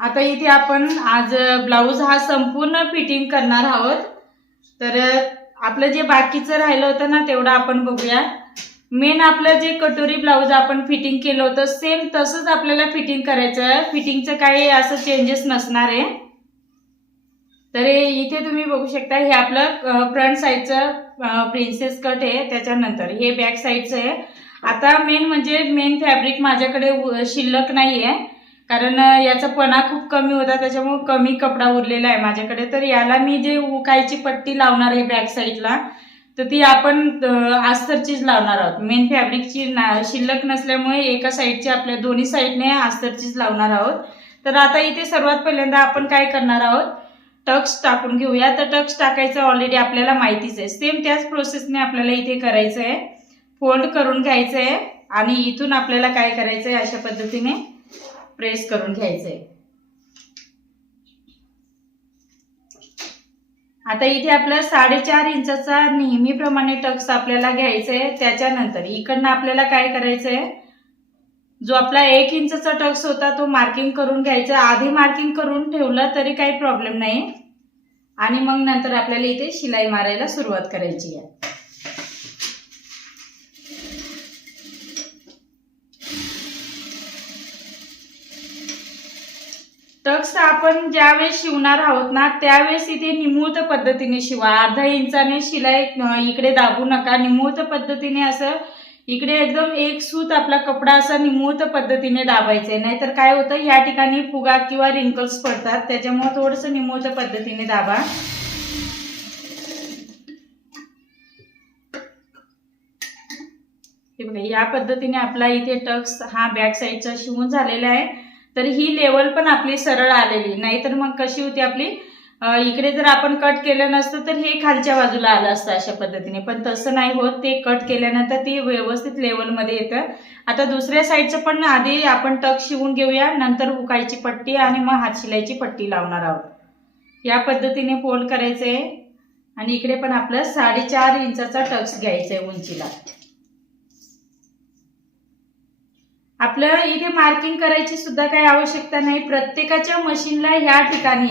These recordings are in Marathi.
आता इथे आपण आज ब्लाऊज हा संपूर्ण फिटिंग करणार आहोत। तर आपलं जे बाकीचं राहिलं होतं ना तेवढं आपण बघूया। मेन आपलं जे कटोरी ब्लाऊज आपण फिटिंग केलं होतं सेम तसंच आपल्याला फिटिंग करायचं आहे। फिटिंगचं काही असं चेंजेस नसणार आहे। तर इथे तुम्ही बघू शकता हे आपलं फ्रंट साइडचं प्रिन्सेस कट आहे, त्याच्यानंतर हे बॅक साइडचं आहे। आता मेन फॅब्रिक माझ्याकडे शिल्लक नाहीये, कारण याचा पणा खूप कमी होता, त्याच्यामुळे कमी कपडा उरलेला आहे माझ्याकडे। तर याला मी जे उकायची पट्टी लावणार आहे बॅक साइडला, तर ती आपण अस्तरचीच लावणार आहोत। मेन फॅब्रिकची शिल्लक नसल्यामुळे एका साइडची आपल्या दोन्ही साइडने अस्तरचीच लावणार आहोत। तर आता इथे सर्वात पहिल्यांदा आपण काय करणार आहोत, टक्स टाकून घेऊया। तर टक्स टाकायचं ऑलरेडी आपल्याला माहितीच आहे। सेम त्याच प्रोसेसने आपल्याला इथे करायचं आहे। फोल्ड करून घ्यायचं आहे आणि इथून आपल्याला काय करायचं आहे, अशा पद्धतीने प्रेस करून घ्यायचं आहे। आता इथे आपलं 4.5 इंचाचा नेहमीप्रमाणे टक्स आपल्याला घ्यायचं आहे। त्याच्यानंतर इकडनं आपल्याला काय करायचं आहे, जो आपला 1 इंचाचा टक्स होता तो मार्किंग करून घ्यायचा। आधी मार्किंग करून ठेवलं तरी काही प्रॉब्लेम नाही, आणि मग नंतर आपल्याला इथे शिलाई मारायला सुरुवात करायची आहे। टक्स आपण ज्यावेळेस शिवणार आहोत ना त्यावेळेस इथे निमुळत पद्धतीने शिवा। अर्धा इंचाने शिलाई इकडे दाबू नका, निमुळत पद्धतीने असं इकडे एकदम एक सूत आपला कपडा असा निमुळत पद्धतीने दाबायचा आहे। नाहीतर काय होतं, या ठिकाणी फुगा किंवा रिंकल्स पडतात, त्याच्यामुळे थोडंसं निमुळत पद्धतीने दाबा। या पद्धतीने आपला इथे टक्स हा बॅक साइडचा शिवून झालेला आहे। तर ही लेवल पण आपली सरळ आलेली, नाहीतर मग कशी होती आपली, इकडे जर आपण कट केलं नसतं तर हे खालच्या बाजूला आलं असतं अशा पद्धतीने, पण तसं नाही होत। ते कट केल्यानंतर ती व्यवस्थित लेवलमध्ये येतं। आता दुसऱ्या साइडचं पण आधी आपण टक्स शिवून घेऊया, नंतर हुकायची पट्टी आणि मग हात शिलाईची पट्टी लावणार आहोत। या पद्धतीने फोल्ड करायचंय आणि इकडे पण आपलं 4.5 इंचाचा टक्स घ्यायचा आहे उंचीला। आपल्याला इथे मार्किंग करायची सुद्धा काही आवश्यकता नाही। प्रत्येकाच्या मशीनला ह्या ठिकाणी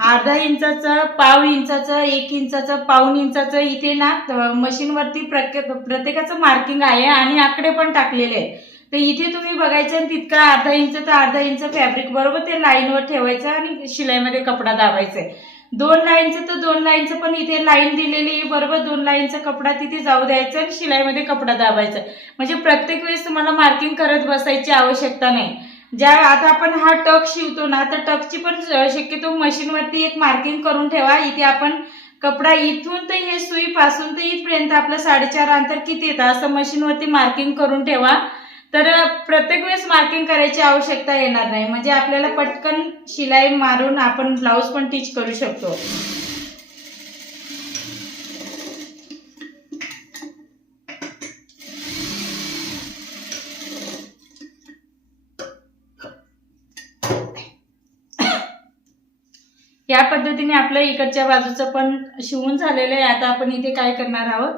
अर्धा इंचाचं, पाव इंचाचं, 1 इंचाचं, पाऊण इंचाचं इथे ना मशीनवरती प्रत्येकाचं मार्किंग आहे आणि आकडे पण टाकलेले आहे। तर इथे तुम्ही बघायचं तितका अर्धा इंच तर अर्धा इंच फॅब्रिक बरोबर ते लाईनवर ठेवायचं आणि शिलाईमध्ये कपडा दाबायचा आहे। 2 लाईनचं तर 2 लाईनचं पण इथे लाईन दिलेली बरोबर 2 लाईनचा कपडा तिथे जाऊ द्यायचा आणि शिलाईमध्ये कपडा दाबायचा। म्हणजे प्रत्येक वेळेस तुम्हाला मार्किंग करत बसायची आवश्यकता नाही। आता आपण हा टक शिवतो ना, तर टकची पण शक्यतो मशीनवरती एक मार्किंग करून ठेवा। इथे आपण कपडा इथून तर हे सुई पासून तर इथपर्यंत आपलं 4.5 अंतर किती येतं असं मशीनवरती मार्किंग करून ठेवा। तर प्रत्येक वेळेस मार्किंग करायची आवश्यकता येणार नाही, म्हणजे आपल्याला पटकन शिलाई मारून आपण ब्लाऊज पण टिच करू शकतो। या पद्धतीने आपलं इकडच्या बाजूचं पण शिवून झालेलं आहे। आता आपण इथे काय करणार आहोत,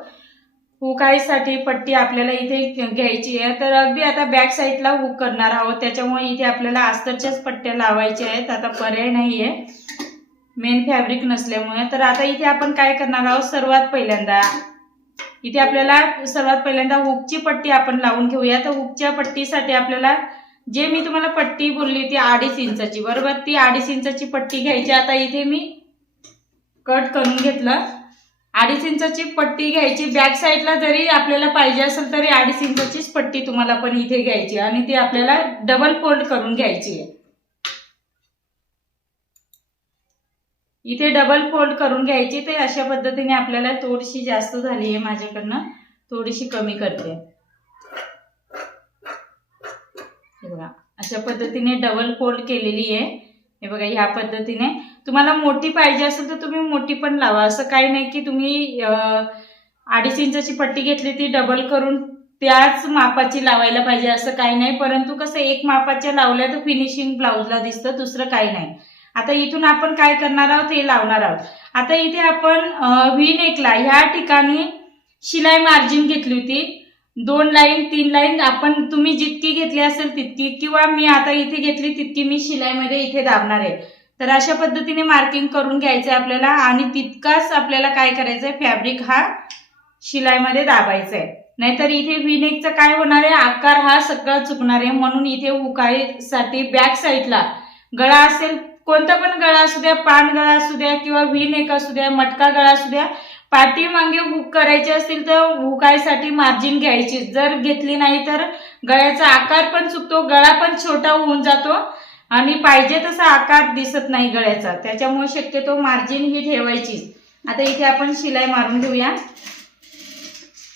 हुकाईसाठी पट्टी आपल्याला इथे घ्यायची आहे। तर अगदी आता बॅक साइडला हुक करणार आहोत, त्याच्यामुळे इथे आपल्याला अस्तरच्याच पट्ट्या लावायच्या आहेत। आता पर्याय नाहीये मेन फॅब्रिक नसल्यामुळे। तर आता इथे आपण काय करणार आहोत, सर्वात पहिल्यांदा हुकची पट्टी आपण लावून घेऊया। तर हुकच्या पट्टीसाठी आपल्याला जे मी तुम्हाला पट्टी बोलली ती 2.5 इंचाची बरोबर, ती 2.5 इंचाची पट्टी घ्यायची। आता इथे मी कट करून घेतलं, 2.5 इंचाची पट्टी घ्यायची। बॅक साइडला जरी आपल्याला पाहिजे असेल तरी 2.5 इंचाचीच पट्टी तुम्हाला पण इथे घ्यायची आणि ती आपल्याला डबल फोल्ड करून घ्यायची आहे। इथे डबल फोल्ड करून घ्यायची। ते अशा पद्धतीने आपल्याला थोडीशी जास्त झाली आहे माझ्याकडनं, थोडीशी कमी करते। हे बघा अशा पद्धतीने डबल फोल्ड केलेली आहे। हे बघा ह्या पद्धतीने तुम्हाला मोठी पाहिजे असेल तर तुम्ही मोठी पण लावा, असं काही नाही की तुम्ही 2.5 इंचाची पट्टी घेतली ती डबल करून त्याच मापाची लावायला पाहिजे असं काही नाही। परंतु कसं एक मापाच्या लावल्या तर फिनिशिंग ब्लाऊजला दिसतं, दुसरं काही नाही। आता इथून आपण काय करणार आहोत, हे लावणार आहोत। आता इथे आपण व्ही नेकला ह्या ठिकाणी शिलाई मार्जिन घेतली होती 2 लाईन 3 लाईन आपण तुम्ही जितकी घेतली असेल तितकी, किंवा मी आता इथे घेतली तितकी मी शिलाईमध्ये इथे दाबणार आहे. तर अशा पद्धतीने मार्किंग करून घ्यायचं आहे आपल्याला आणि तितकाच आपल्याला काय करायचंय, फॅब्रिक हा शिलाईमध्ये दाबायचा आहे. नाहीतर इथे व्हीनेकचा काय होणार आहे, आकार हा सगळा चुकणार आहे. म्हणून इथे हुकाईसाठी बॅक साईडला गळा असेल, कोणता पण गळा असू द्या, पान गळा असू द्या किंवा व्हीनेक असू द्या, मटका गळा असू द्या, पाठीमागे हुक करायचे असतील तर हुकायसाठी मार्जिन घ्यायची. जर घेतली नाही तर गळ्याचा आकार पण चुकतो, गळा पण छोटा होऊन जातो आणि पाहिजे तसा आकार दिसत नाही गळ्याचा. त्याच्यामुळे शक्यतो मार्जिन ही ठेवायची. आता इथे आपण शिलाई मारून घेऊया.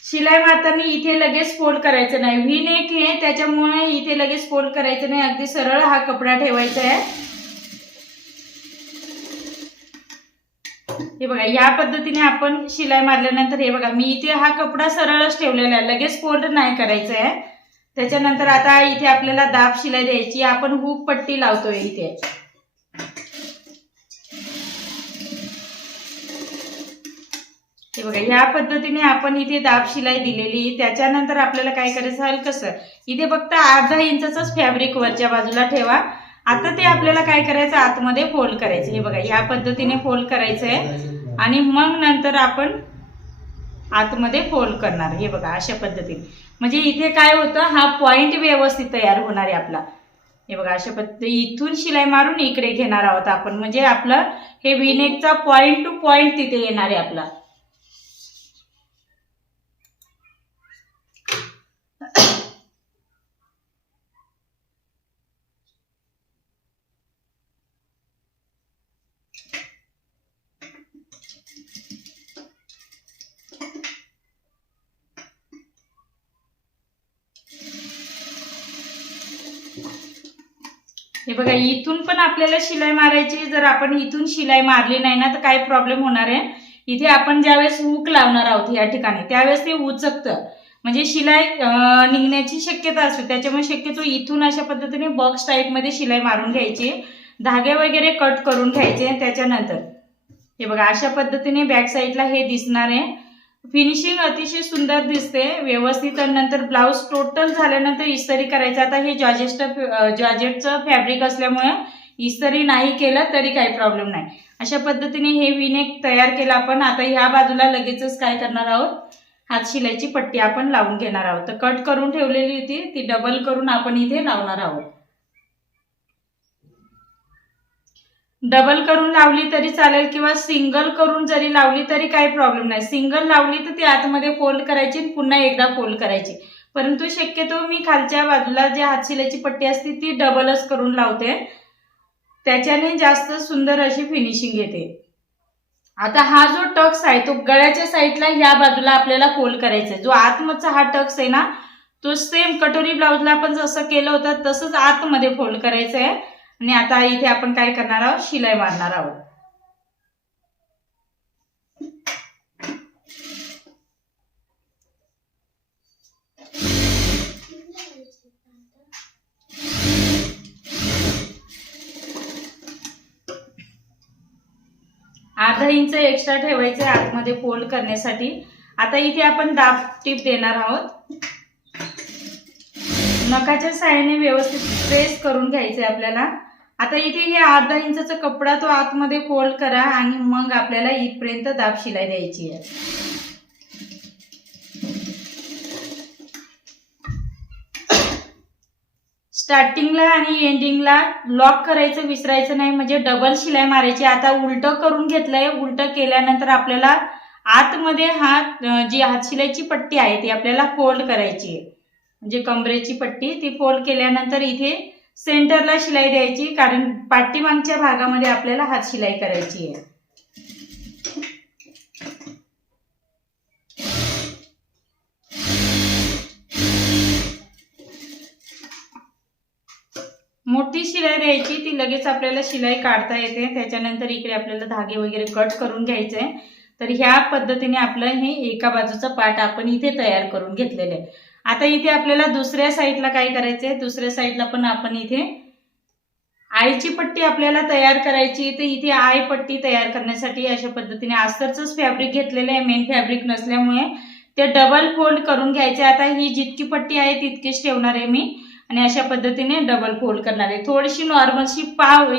शिलाई मारताना इथे लगेच फोल्ड करायचं नाही. व्हीनेक हे त्याच्यामुळे इथे लगेच फोल्ड करायचं नाही, अगदी सरळ हा कपडा ठेवायचा आहे. हे बघा या पद्धतीने आपण शिलाई मारल्यानंतर हे बघा मी इथे हा कपडा सरळच ठेवलेला आहे, लगेच फोल्ड नाही करायचं आहे. त्याच्यानंतर आता इथे आपल्याला दाब शिलाई द्यायची. आपण हुक पट्टी लावतोय इथे. हे बघा या पद्धतीने आपण इथे दाब शिलाई दिलेली. त्याच्यानंतर आपल्याला काय करायचं आहे, कसं इथे फक्त अर्धा इंचाचाच फॅब्रिक वरच्या बाजूला ठेवा. आता ते आपल्याला काय करायचं, आतमध्ये फोल्ड करायचं. हे बघा या पद्धतीने फोल्ड करायचं आहे आणि मग नंतर आपण आतमध्ये फोल्ड करणार. हे बघा अशा पद्धतीने, म्हणजे इथे काय होतं, हा पॉइंट व्यवस्थित तयार होणार आहे आपला. हे बघा अशा पद्धतीने इथून शिलाई मारून इकडे घेणार आहोत आपण, म्हणजे आपलं हे व्हीनेकचा पॉइंट टू पॉइंट तिथे येणार आहे आपला. हे बघा इथून पण आपल्याला शिलाई मारायची. जर आपण इथून शिलाई मारली नाही ना तर काय प्रॉब्लेम होणार आहे, इथे आपण ज्यावेळेस हुक लावणार आहोत या ठिकाणी त्यावेळेस ते उचकतं, म्हणजे शिलाई निघण्याची शक्यता असते. त्याच्यामुळे शक्यतो इथून अशा पद्धतीने बॉक्स टाईप मध्ये शिलाई मारून घ्यायची, धागे वगैरे कट करून घ्यायचे. त्याच्यानंतर हे बघा अशा पद्धतीने बॅक साईडला हे दिसणार आहे. फिनिशिंग अतिशय सुंदर दिसते व्यवस्थित. नंतर ब्लाउज टोटल झाल्यानंतर इस्त्री करायचं. आता हे जॉर्जेटचं फॅब्रिक असल्यामुळे इस्त्री नाही केलं तरी काही प्रॉब्लेम नाही. अशा पद्धतीने हे व्हीनेक तयार केलं आपण. आता ह्या बाजूला लगेचच काय करणार आहोत, हात शिलाईची पट्टी आपण लावून घेणार आहोत. तर कट करून ठेवलेली होती ती डबल करून आपण इथे लावणार आहोत. डबल करून लावली तरी चालेल किंवा सिंगल करून जरी लावली तरी काही प्रॉब्लेम नाही. सिंगल लावली तर ती आतमध्ये फोल्ड करायची आणि पुन्हा एकदा फोल्ड करायची. परंतु शक्यतो मी खालच्या बाजूला जी हातशिलाईची पट्टी असते ती डबलच करून लावते, त्याच्याने जास्त सुंदर अशी फिनिशिंग येते. आता हा जो टक्स आहे तो गळ्याच्या साईडला ह्या बाजूला आपल्याला फोल्ड करायचा आहे. जो आतमधचा हा टक्स आहे ना तो सेम कटोरी ब्लाउजला आपण जसं केलं होतं तसंच आतमध्ये फोल्ड करायचं आहे. आणि आता इथे आपण काय करणार आहोत, शिलाई मारणार आहोत. अर्धा इंच एक्स्ट्रा ठेवायचे आतमध्ये फोल्ड करण्यासाठी. आता इथे आपण दाब टीप देणार आहोत. नखाच्या साहाय्याने व्यवस्थित प्रेस करून घ्यायचे आपल्याला. आता इथे हे अर्धा इंचाचा कपडा तो आतमध्ये फोल्ड करा आणि मग आपल्याला इथपर्यंत दाब शिलाई द्यायची आहे. स्टार्टिंगला आणि एंडिंगला लॉक करायचं विसरायचं नाही, म्हणजे डबल शिलाई मारायची. आता उलटं करून घेतलंय. उलटं केल्यानंतर आपल्याला आतमध्ये जी हातशिलाईची पट्टी आहे ती आपल्याला फोल्ड करायची आहे, म्हणजे कमरेची पट्टी ती फोल्ड केल्यानंतर इथे सेंटरला शिलाई द्यायची, कारण पाठीमागच्या भागामध्ये आपल्याला हात शिलाई करायची आहे. मोठी शिलाई द्यायची, ती लगेच आपल्याला शिलाई काढता येते. त्याच्यानंतर इकडे आपल्याला धागे वगैरे कट करून घ्यायचे. तर ह्या पद्धतीने आपलं हे एका बाजूचा पार्ट आपण इथे तयार करून घेतलेले आहे. आता इथे आपल्याला दुसऱ्या साईडला काय करायचंय, दुसऱ्या साईडला पण आपण इथे आईची पट्टी आपल्याला तयार करायची. तर इथे आई पट्टी तयार करण्यासाठी अशा पद्धतीने अस्तरचंच फॅब्रिक घेतलेलं आहे, मेन फॅब्रिक नसल्यामुळे ते डबल फोल्ड करून घ्यायचे. आता ही जितकी पट्टी आहे तितकीच ठेवणार आहे मी आणि अशा पद्धतीने डबल फोल्ड करणार आहे. थोडीशी नॉर्मलशी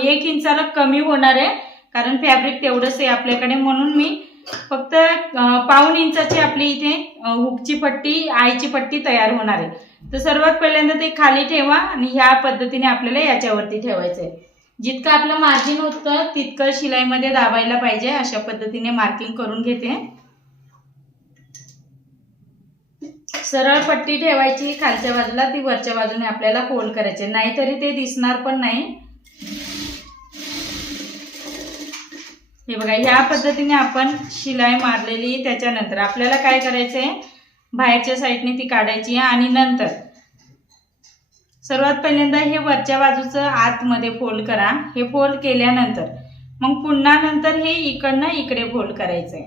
1 इंचाला कमी होणार आहे कारण फॅब्रिक तेवढंच आहे आपल्याकडे, म्हणून मी फक्त 1.5 इंचाची आपली इथे हुकची पट्टी आईची पट्टी तयार होणार आहे. तर सर्वात पहिल्यांदा ते खाली ठेवा आणि ह्या पद्धतीने आपल्याला याच्यावरती ठेवायचं आहे. जितकं आपलं मार्जिन होतं तितकं शिलाईमध्ये दाबायला पाहिजे. अशा पद्धतीने मार्किंग करून घेते. सरळ पट्टी ठेवायची खालच्या बाजूला, ती वरच्या बाजूने आपल्याला फोल्ड करायचे, नाहीतरी ते दिसणार पण नाही. हे बघा ह्या पद्धतीने आपण शिलाई मारलेली. त्याच्यानंतर आपल्याला काय करायचंय, बाहेरच्या साईडने ती काढायची आणि नंतर सर्वात पहिल्यांदा हे वरच्या बाजूचं आतमध्ये फोल्ड करा. हे फोल्ड केल्यानंतर मग पुन्हा नंतर हे इकडनं इकडे फोल्ड करायचंय.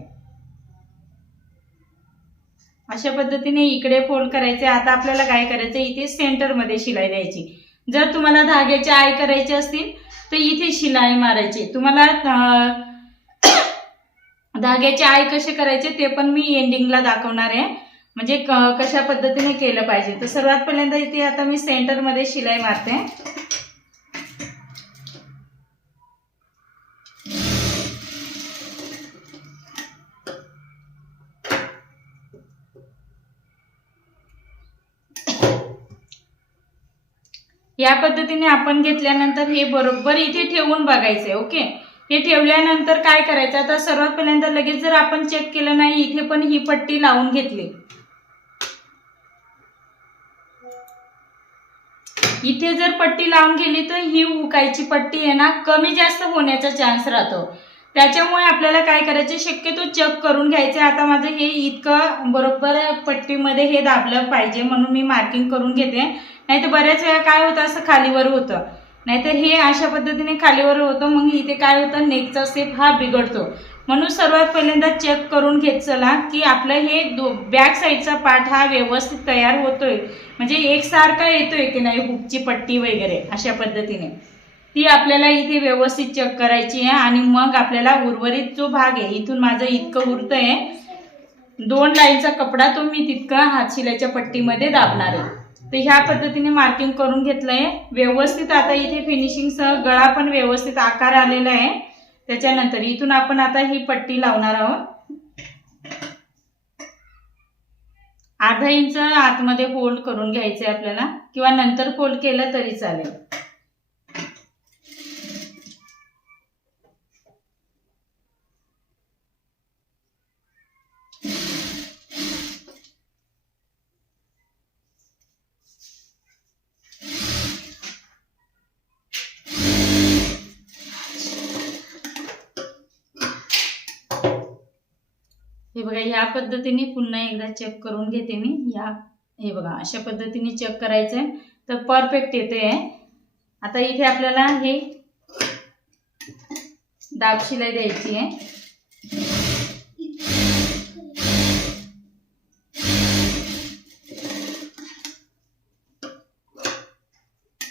अशा पद्धतीने इकडे फोल्ड करायचे. आता आपल्याला काय करायचं, इथे सेंटर मध्ये शिलाई द्यायची. जर तुम्हाला धाग्याचे आय करायचे असतील तर इथे शिलाई मारायची. तुम्हाला धाग्याचे आय कसे करायचे ते पण मी एंडिंगला दाखवणार आहे, म्हणजे कशा पद्धतीने केलं पाहिजे. तर सर्वात पहिल्यांदा इथे आता मी सेंटर मध्ये शिलाई मारते. या पद्धतीने आपण घेतल्यानंतर हे बरोबर इथे ठेवून बघायचंय. ओके, हे ठेवल्यानंतर काय करायचं, आता सर्वात पहिल्यांदा लगेच जर आपण चेक केलं नाही, इथे पण ही पट्टी लावून घेतली. इथे जर पट्टी लावून गेली तर ही हुकायची पट्टी आहे ना कमी जास्त होण्याचा चान्स राहतो. त्याच्यामुळे आपल्याला काय करायचे, शक्यतो चेक करून घ्यायचे. आता माझं हे इतकं बरोबर पट्टीमध्ये हे दाबलं पाहिजे म्हणून मी मार्किंग करून घेते. नाहीतर बऱ्याच वेळा काय होतं, असं खालीवर होतं, नाहीतर हे अशा पद्धतीने खालीवर होतं, मग इथे काय होतं, नेकचा शेप हा बिघडतो. म्हणून सर्वात पहिल्यांदा चेक करून घेत चला की आपलं हे बॅक साईडचा पार्ट हा व्यवस्थित तयार होतोय, म्हणजे एकसारखा येतोय की नाही हुकची पट्टी वगैरे. अशा पद्धतीने ती आपल्याला इथे व्यवस्थित चेक करायची आहे. आणि मग आपल्याला उर्वरित जो भाग आहे, इथून माझं इतकं उरतंय 2 लाईनचा कपडा, तो मी तितका हातशिलाईच्या पट्टीमध्ये दाबणार आहे. तर ह्या पद्धतीने मार्किंग करून घेतलंय व्यवस्थित. आता इथे फिनिशिंग सह गळा पण व्यवस्थित आकार आलेला आहे. त्याच्यानंतर इथून आपण आता ही पट्टी लावणार आहोत. 1/2 इंच आतमध्ये फोल्ड करून घ्यायचे आपल्याला, किंवा नंतर फोल्ड केलं तरी चालेल. हे बघा या पद्धतीने पुन्हा एकदा चेक करून घेते मी. हे बघा अशा पद्धतीने चेक करायचंय तर परफेक्ट येते. आता इथे आपल्याला हे दाब शिलाई द्यायची आहे.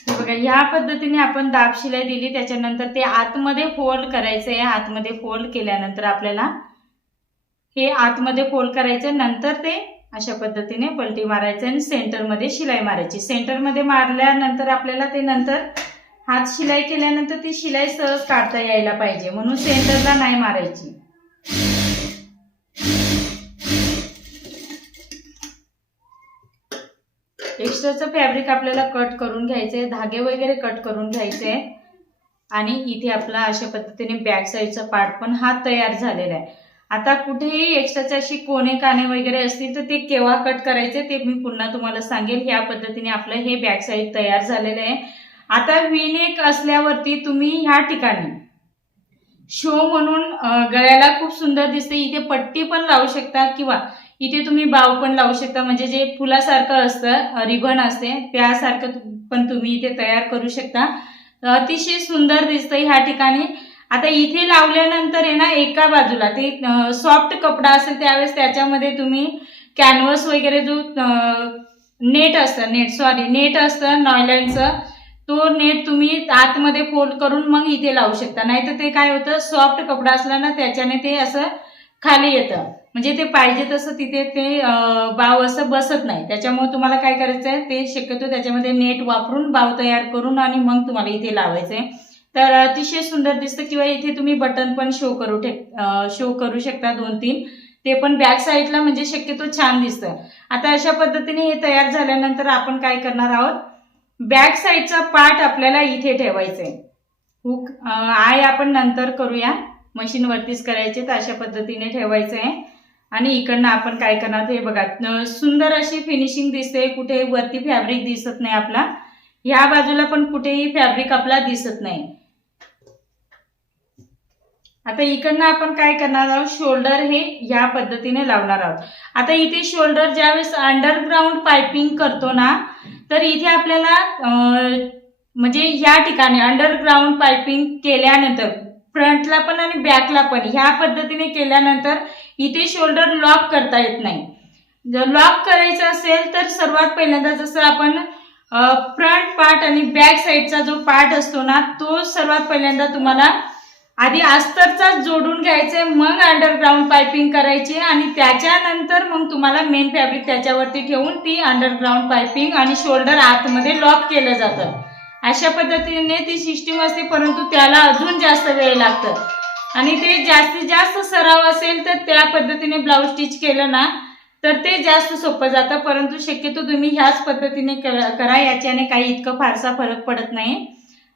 बघा या पद्धतीने आपण दाब शिलाई दिली. त्याच्यानंतर ते आतमध्ये फोल्ड करायचंय. आतमध्ये फोल्ड केल्यानंतर आपल्याला हे आतमध्ये फोल्ड करायचं, नंतर ते अशा पद्धतीने पलटी मारायचं आणि सेंटरमध्ये शिलाई मारायची. सेंटरमध्ये मारल्यानंतर आपल्याला ते नंतर हात शिलाई केल्यानंतर ती शिलाई सहज काढता यायला पाहिजे, म्हणून सेंटरला नाही मारायची. एक्स्ट्राचं फॅब्रिक आपल्याला कट करून घ्यायचंय, धागे वगैरे कट करून घ्यायचे. आणि इथे आपला अशा पद्धतीने बॅक साईडचा पार्ट पण हा तयार झालेला आहे. आता कुठेही एक्स्ट्राचे अशी कोणे काने वगैरे असतील तर ते केव्हा कट करायचे ते मी पुन्हा तुम्हाला सांगेल. ह्या पद्धतीने आपलं हे बॅक साईड तयार झालेलं आहे. आता वी-नेक असल्यावरती तुम्ही ह्या ठिकाणी शो म्हणून गळ्याला खूप सुंदर दिसते. इथे पट्टी पण लावू शकता किंवा इथे तुम्ही बाव पण लावू शकता, म्हणजे जे फुलासारखं असतं रिबन असते त्यासारखं पण तुम्ही इथे तयार करू शकता. अतिशय सुंदर दिसतं ह्या ठिकाणी. आता इथे लावल्यानंतर आहे ना एका बाजूला ते सॉफ्ट कपडा असेल त्यावेळेस त्याच्यामध्ये तुम्ही कॅनव्हस वगैरे जो नेट असतं नॉयलॉनचं, तो नेट तुम्ही आतमध्ये फोल्ड करून मग इथे लावू शकता. नाहीतर ते काय होतं, सॉफ्ट कपडा असला ना त्याच्याने ते असं खाली येतं, म्हणजे ते पाहिजे तसं तिथे ते बाव असं बसत नाही. त्याच्यामुळे तुम्हाला काय करायचं आहे, ते शक्यतो त्याच्यामध्ये नेट वापरून बाव तयार करून आणि मग तुम्हाला इथे लावायचंय. तर अतिशय सुंदर दिसतं. किंवा इथे तुम्ही बटन पण शो करू शकता 2-3, ते पण बॅक साईडला, म्हणजे शक्यतो छान दिसतं. आता अशा पद्धतीने हे तयार झाल्यानंतर आपण काय करणार आहोत, बॅक साईडचा पार्ट आपल्याला इथे ठेवायचंय. हुक आय आपण नंतर करूया, मशीन वरतीच करायचे. तर अशा पद्धतीने ठेवायचं आहे. आणि इकडनं आपण काय करणार, हे बघा सुंदर अशी फिनिशिंग दिसते. कुठे वरती फॅब्रिक दिसत नाही आपला, ह्या बाजूला पण कुठेही फॅब्रिक आपला दिसत नाही. आता इकडनं आपण काय करणार आहोत, शोल्डर हे ह्या पद्धतीने लावणार आहोत. आता इथे शोल्डर ज्यावेळेस अंडरग्राऊंड पाइपिंग करतो ना, तर इथे आपल्याला म्हणजे ह्या ठिकाणी अंडरग्राऊंड पाइपिंग केल्यानंतर फ्रंटला पण आणि बॅकला पण ह्या पद्धतीने केल्यानंतर इथे शोल्डर लॉक करता येत नाही. जर लॉक करायचं असेल तर सर्वात पहिल्यांदा जसं आपण फ्रंट पार्ट आणि बॅक साईडचा जो पार्ट असतो ना, तो सर्वात पहिल्यांदा तुम्हाला आधी अस्तरचा जोडून घ्यायचे, मग अंडरग्राऊंड पाइपिंग करायची आणि त्याच्यानंतर मग तुम्हाला मेन फॅब्रिक त्याच्यावरती ठेवून ती अंडरग्राऊंड पाइपिंग आणि शोल्डर आतमध्ये लॉक केलं जातं. अशा पद्धतीने ती सिस्टीम असते, परंतु त्याला अजून जास्त वेळ लागतं. आणि ते जास्तीत जास्त सराव असेल तर त्या पद्धतीने ब्लाऊज स्टिच केलं ना तर ते जास्त सोपं जातं. परंतु शक्यतो तुम्ही ह्याच पद्धतीने करा, याच्याने काही इतकं फारसा फरक पडत नाही.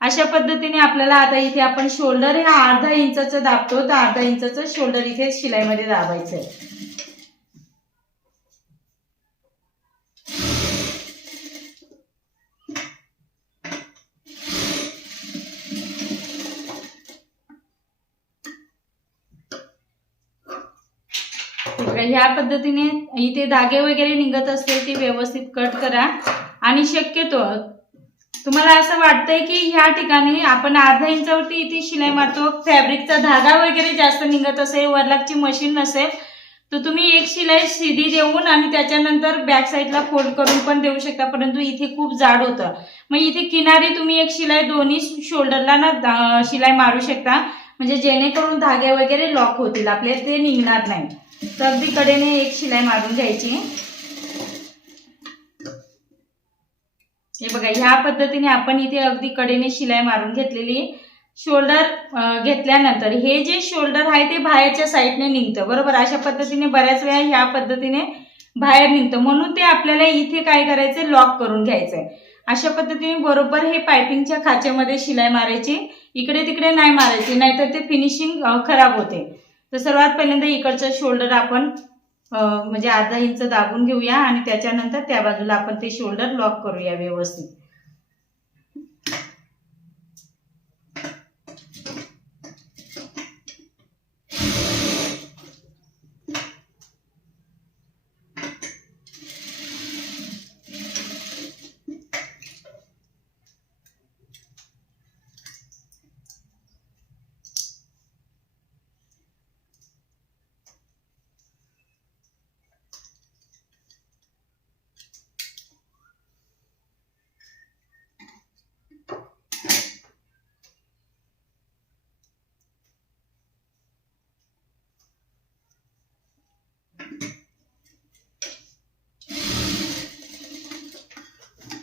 अशा पद्धतीने आपल्याला आता इथे आपण शोल्डर हे अर्धा इंचाचं दाबतो, तर अर्धा इंचाचं शोल्डर इथे शिलाईमध्ये दाबायचंय. ह्या पद्धतीने इथे धागे वगैरे निघत असतील ती व्यवस्थित कट करा. आणि शक्यतो तुम्हाला असं वाटतंय की ह्या ठिकाणी आपण अर्धा इंचावरती इथे शिलाई मारतो, फॅब्रिकचा धागा वगैरे जास्त निघत असेल, वरलागची मशीन नसेल, तर तुम्ही एक शिलाई सीधी देऊन आणि त्याच्यानंतर बॅक साईडला फोल्ड करून पण देऊ शकता. परंतु इथे खूप जाड होतं, मग इथे किनारी तुम्ही एक शिलाई दोन्ही शोल्डरला ना शिलाई मारू शकता, म्हणजे जेणेकरून धागे वगैरे लॉक होतील, आपले ते निघणार नाही. तर अगदी कडेने एक शिलाई मारून घ्यायची. हे बघा, ह्या पद्धतीने आपण इथे अगदी कडेने शिलाई मारून घेतलेली. शोल्डर घेतल्यानंतर हे जे शोल्डर आहे ते बाहेरच्या साईडने निघतं, बरोबर. अशा पद्धतीने बऱ्याच वेळा ह्या पद्धतीने बाहेर निघतं, म्हणून ते आपल्याला इथे काय करायचं, लॉक करून घ्यायचंय. अशा पद्धतीने बरोबर हे पाइपिंगच्या खाचेमध्ये शिलाई मारायची, इकडे तिकडे नाही मारायची, नाहीतर ते फिनिशिंग खराब होते. तर सर्वात पहिल्यांदा इकडचं शोल्डर आपण म्हणजे अर्धा इंच दाबून घेऊया आणि त्याच्यानंतर त्या बाजूला आपण ते शोल्डर लॉक करूया व्यवस्थित.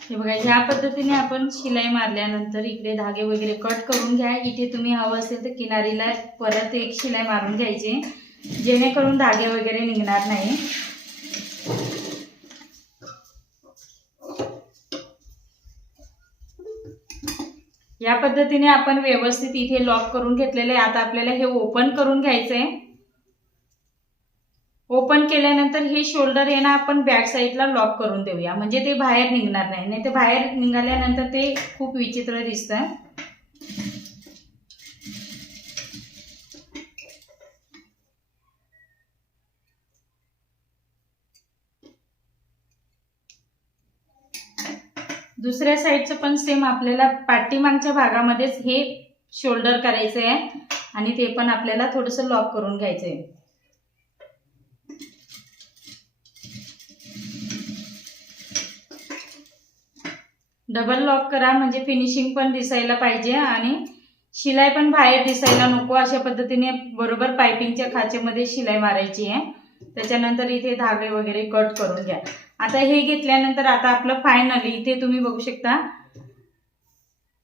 हे बघा, ह्या पद्धतीने आपण शिलाई मारल्यानंतर इकडे धागे वगैरे कट करून घ्या. इथे तुम्ही हवं असेल तर किनारीला परत एक शिलाई मारून घ्यायची, जेणेकरून धागे वगैरे निघणार नाही. या पद्धतीने आपण व्यवस्थित इथे लॉक करून घेतलेले. आता आपल्याला हे ओपन करून घ्यायचंय. ओपन केल्यानंतर हे शोल्डर आहे ना आपण बॅक साईडला लॉक करून देऊया, म्हणजे ते बाहेर निघणार नाही. नाही तर बाहेर निघाल्यानंतर ते खूप विचित्र दिसतं. दुसऱ्या साईडचं पण सेम आपल्याला पाठीमागच्या भागामध्येच हे शोल्डर करायचं आहे आणि ते पण आपल्याला थोडंसं लॉक करून घ्यायचंय. डबल लॉक करा, म्हणजे फिनिशिंग पण दिसायला पाहिजे आणि शिलाई पण बाहेर दिसायला नको अशा पद्धतीने बरोबर पायपिंगच्या खाचेमध्ये शिलाई मारायची आहे. त्याच्यानंतर इथे धागे वगैरे कट करून घ्या. आता हे घेतल्यानंतर आता आपलं फायनली इथे तुम्ही बघू शकता.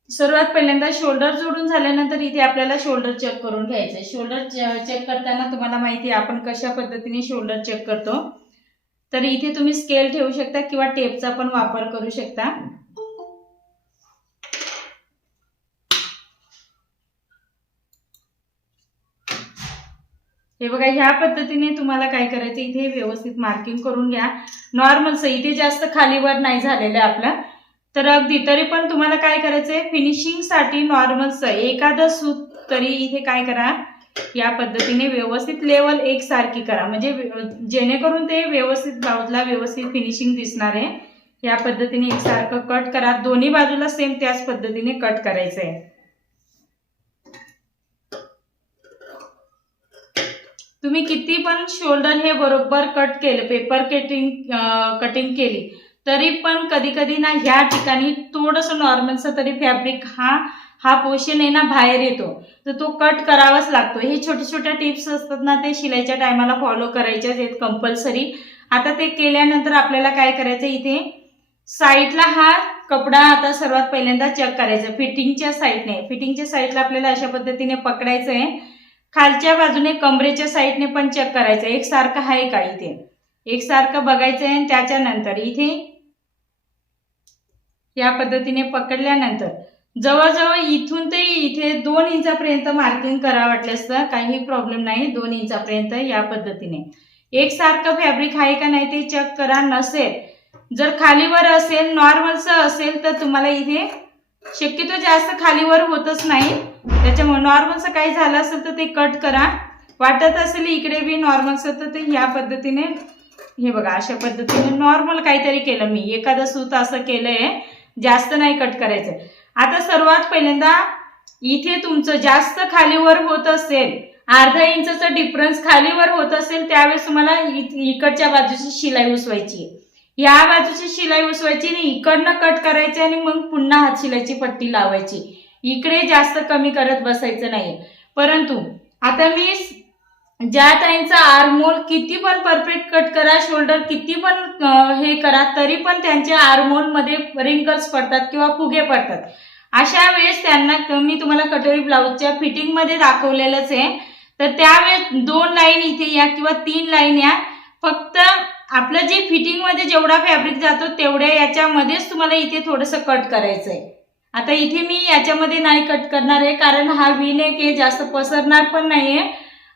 सर्वात पहिल्यांदा शोल्डर जोडून झाल्यानंतर इथे आपल्याला शोल्डर चेक करून घ्यायचंय. शोल्डर चेक करताना तुम्हाला माहिती आहे आपण कशा पद्धतीने शोल्डर चेक करतो. तर इथे तुम्ही स्केल ठेवू शकता किंवा टेपचा पण वापर करू शकता. हे बघा ह्या पद्धतीने तुम्हाला काय करायचं इथे व्यवस्थित मार्किंग करून घ्या. नॉर्मल इथे जास्त खालीवर नाही झालेलं आहे आपलं. तर अगदी तरी पण तुम्हाला काय करायचंय फिनिशिंग साठी नॉर्मलच एखादं सूत तरी इथे काय करा या पद्धतीने व्यवस्थित लेवल एकसारखी करा. म्हणजे जेणेकरून ते व्यवस्थित ब्लाउजला व्यवस्थित फिनिशिंग दिसणार आहे. या पद्धतीने एकसारखं कट करा. दोन्ही बाजूला सेम त्याच पद्धतीने कट करायचंय. तुम्ही किती पण शोल्डर हे बरोबर कट केलं पेपर कटिंग केली तरी पण कधी कधी ना ह्या ठिकाणी थोडंसं नॉर्मलचं तरी फॅब्रिक हा पोर्शन आहे ना बाहेर येतो. तर तो कट करावाच लागतो. हे छोटे छोट्या टिप्स असतात ना ते शिलाईच्या टायमाला फॉलो करायच्याच आहेत कंपल्सरी. आता ते केल्यानंतर आपल्याला काय करायचं इथे साईडला हा कपडा आता सर्वात पहिल्यांदा चेक करायचा फिटिंगच्या साईडने. फिटिंगच्या साईडला आपल्याला अशा पद्धतीने पकडायचं आहे. खालच्या बाजूने कमरेच्या साईडने पण चेक करायचं एकसारखं आहे का इथे एकसारखं बघायचं आहे. त्याच्यानंतर इथे या पद्धतीने पकडल्यानंतर जवळजवळ इथून ते इथे 2 इंचापर्यंत मार्किंग करा वाटल्यास तर काही प्रॉब्लेम नाही. 2 इंचापर्यंत या पद्धतीने एकसारखं फॅब्रिक आहे का नाही ते चेक करा. नसेल जर खालीवर असेल नॉर्मलचं असेल तर तुम्हाला इथे शक्यतो जास्त खालीवर होतच नाही. त्याच्यामुळे नॉर्मलचं काही झालं असेल तर ते कट करा. वाटत असेल इकडे बी नॉर्मलचं तर ते ह्या पद्धतीने हे बघा अशा पद्धतीने नॉर्मल काहीतरी केलं मी एखादं सूत असं केलंय. जास्त नाही कट करायचं. आता सर्वात पहिल्यांदा इथे तुमचं जास्त खालीवर होत असेल अर्धा इंचचा डिफरन्स खालीवर होत असेल त्यावेळेस तुम्हाला इकडच्या बाजूची शिलाई उसवायची. या बाजूची शिलाई उसवायची आणि इकडनं कट करायची आणि मग पुन्हा हात शिलाईची पट्टी लावायची. इकडे जास्त कमी करत बसायचं नाही. परंतु आता मी ज्या ताईंचा आर्महोल किती पण परफेक्ट कट करा शोल्डर किती पण हे करा तरी पण त्यांच्या आर्महोल मध्ये रिंकल्स पडतात किंवा फुगे पडतात. अशा वेळेस त्यांना मी तुम्हाला कटोरी ब्लाउजच्या फिटिंग मध्ये दाखवलेलंच आहे. तर त्यावेळेस 2 लाईन इथे या किंवा 3 लाईन या फक्त आपलं जे फिटिंग मध्ये जेवढा फॅब्रिक जातो तेवढ्या याच्यामध्येच तुम्हाला इथे थोडंसं कट करायचंय. आता इथे मी याच्यामध्ये नाही कट करणार आहे कारण हा व्ही नेक आहे जास्त पसरणार पण नाहीये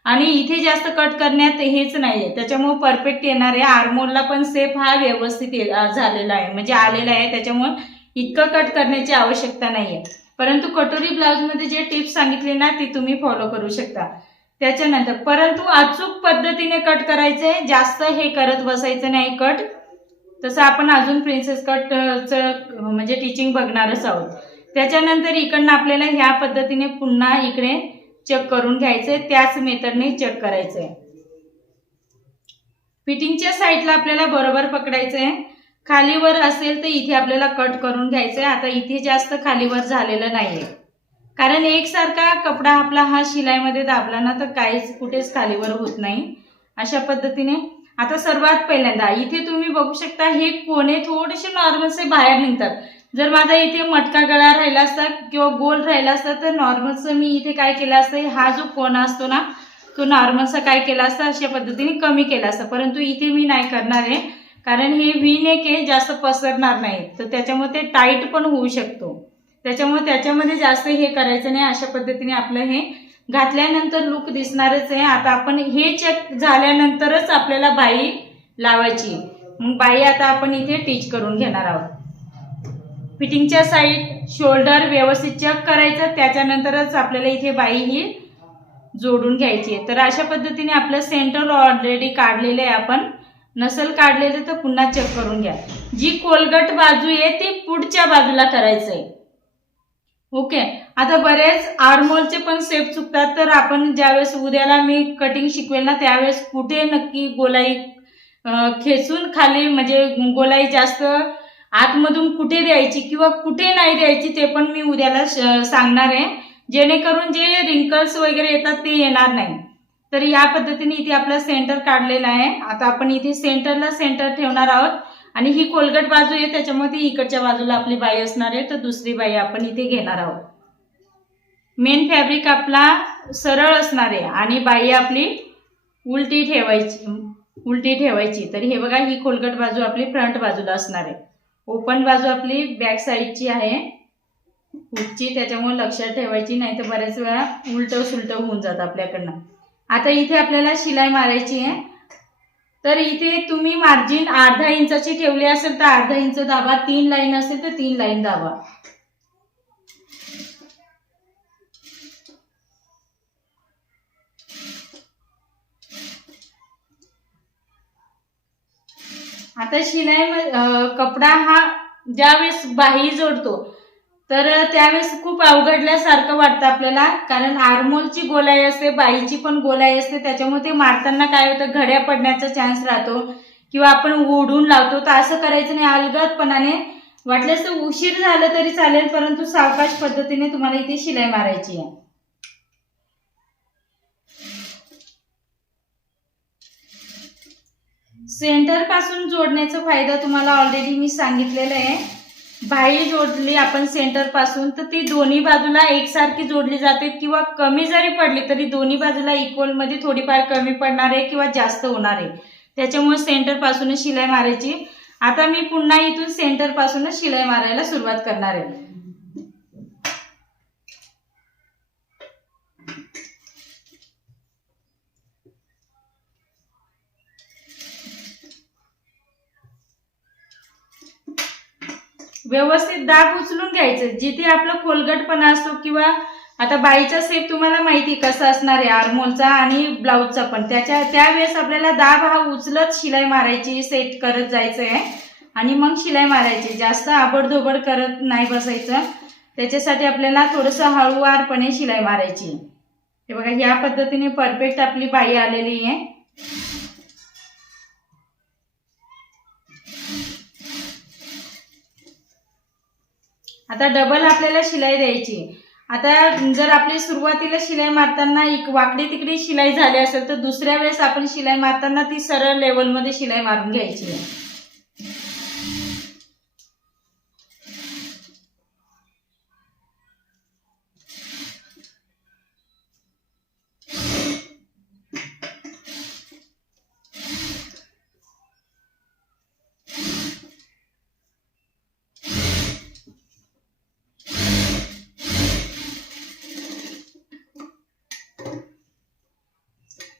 आणि इथे जास्त कट करण्यात हेच नाहीये. त्याच्यामुळे परफेक्ट येणार आहे. आर्महोलला पण सेप हा व्यवस्थित झालेला आहे म्हणजे आलेला आहे. त्याच्यामुळे इतकं कट करण्याची आवश्यकता नाहीये. परंतु कटोरी ब्लाउज मध्ये जे टिप्स सांगितले ना ती तुम्ही फॉलो करू शकता. त्याच्यानंतर परंतु अचूक पद्धतीने कट करायचंय. जास्त हे करत बसायचं नाही कट. तसं आपण अजून प्रिन्सेस कटचं म्हणजे टीचिंग बघणारच आहोत. त्याच्यानंतर इकडनं आपल्याला ह्या पद्धतीने पुन्हा इकडे चेक करून घ्यायचंय. त्याच मेथडने चेक करायचंय. फिटिंगच्या साईडला आपल्याला बरोबर पकडायचंय. खालीवर असेल तर इथे आपल्याला कट करून घ्यायचंय. आता इथे जास्त खालीवर झालेलं नाहीये कारण एकसारखा कपडा आपला हा शिलाईमध्ये दाबला ना तर काहीच कुठेच खालीवर होत नाही. अशा पद्धतीने आता सर्वात पहिल्यांदा इथे तुम्ही बघू शकता हे कोणे थोडेसे नॉर्मलचे बाहेर निघतात. जर माझा इथे मटका गळा राहिला असता किंवा गोल राहिला असता तर नॉर्मलचं मी इथे काय केलं असतं हा जो कोणा असतो ना तो नॉर्मलचा काय केला असता अशा पद्धतीने कमी केला असता. परंतु इथे मी नाही करणार आहे कारण हे व्ही नेक आहे जास्त पसरणार नाही तर त्याच्यामुळे ते टाईट पण होऊ शकतो. त्याच्यामुळे त्याच्यामध्ये जास्त हे करायचं नाही. अशा पद्धतीने आपलं हे घातल्यानंतर लुक दिसणारच आहे. आता आपण हे चेक झाल्यानंतरच आपल्याला बाई लावायची. मग बाई आता आपण इथे टीच करून घेणार आहोत. फिटिंगच्या साईड शोल्डर व्यवस्थित चेक करायचं त्याच्यानंतरच आपल्याला इथे बाई ही जोडून घ्यायची आहे. तर अशा पद्धतीने आपलं सेंटर ऑलरेडी काढलेलं आहे. आपण नसेल काढलेलं तर पुन्हा चेक करून घ्या. जी कोलगट बाजू आहे ती पुढच्या बाजूला करायचंय. ओके. आता बरेच आर्महोलचे पण शेप चुकतात तर आपण ज्यावेळेस उद्याला मी कटिंग शिकवेल ना त्यावेळेस कुठे नक्की गोलाई खेचून खाली म्हणजे गोलाई जास्त आतमधून कुठे द्यायची किंवा कुठे नाही द्यायची ते पण मी उद्याला सांगणार आहे. जेणेकरून जे रिंकल्स वगैरे येतात ते येणार नाही। तर या पद्धतीने इथे आपला सेंटर काढलेला आहे। आता आपण इथे सेंटरला सेंटर ठेवणार आहोत आणि ही कोलगट बाजू आहे त्याच्यामुळे ती इकडच्या बाजूला आपली बाई असणार आहे, तर दुसरी बाई आपण इथे घेणार आहोत। मेन फॅब्रिक आपला सरळ असणार आहे आणि बाई आपली उलटी ठेवायची। तर हे बघा, ही कोलगट बाजू आपली फ्रंट बाजूला असणार आहे, ओपन बाजू आपली बॅक साईडची आहे हुकची, त्याच्यामुळे लक्षात ठेवायची, नाही तर बऱ्याच वेळा उलट सुलट होऊन जात आपल्याकडनं। आता इथे आपल्याला शिलाई मारायची आहे, तर इथे तुम्ही मार्जिन अर्धा इंचाची ठेवली असेल तर अर्धा इंच दाबा, 3 लाईन असेल तर 3 लाईन दाबा। आता शिलाई कपडा हा ज्यावेळेस बाही जोडतो तर त्यावेळेस खूप अवघडल्यासारखं वाटतं आपल्याला, कारण आर्मोलची गोलाई असते, बाईची पण गोलाई असते, त्याच्यामुळे ते मारताना काय होतं, घड्या पडण्याचा चान्स राहतो किंवा आपण ओढून लावतो। तर असं करायचं नाही, अलगदपणाने, वाटल्यास तर उशीर झालं तरी चालेल परंतु सावकाश पद्धतीने तुम्हाला इथे शिलाई मारायची आहे। सेंटर पासून जोडण्याचा फायदा तुम्हाला ऑलरेडी मी सांगितलेला आहे। बाही जोडली आपण सेंटर पासून तर ती दोन्ही बाजूला एकसारखी जोडली जाते, किंवा कमी जरी पडली तरी दोन्ही बाजूला इक्वल मध्ये थोडीफार कमी पडणार आहे किंवा जास्त होणार आहे, त्याच्यामुळे सेंटर पासूनच शिलाई मारायची। आता मी पुन्हा इथून सेंटर पासूनच शिलाई मारायला सुरुवात करणार आहे। व्यवस्थित दाब उचलून घ्यायचं, जिथे आपलं खोलगटपणा असतो, किंवा आता बाईचा शेप तुम्हाला माहिती कसा असणार आहे आर्मोलचा आणि ब्लाऊजचा पण, त्यावेळेस आपल्याला दाब हा उचलत शिलाई मारायची, सेट करत जायचं आहे आणि मग शिलाई मारायची, जास्त आबडधोबड करत नाही बसायचं। त्याच्यासाठी आपल्याला थोडंसं हळूवारपणे शिलाई मारायची। हे बघा, या पद्धतीने परफेक्ट आपली बाई आलेली आहे। आता डबल आपल्याला शिलाई द्यायची। आता जर आपली सुरुवातीला शिलाई मारताना एक वाकडी तिकडी शिलाई झाली असेल तर दुसऱ्या वेळेस आपण शिलाई मारताना ती सरळ लेवल मध्ये शिलाई मारून घ्यायची आहे।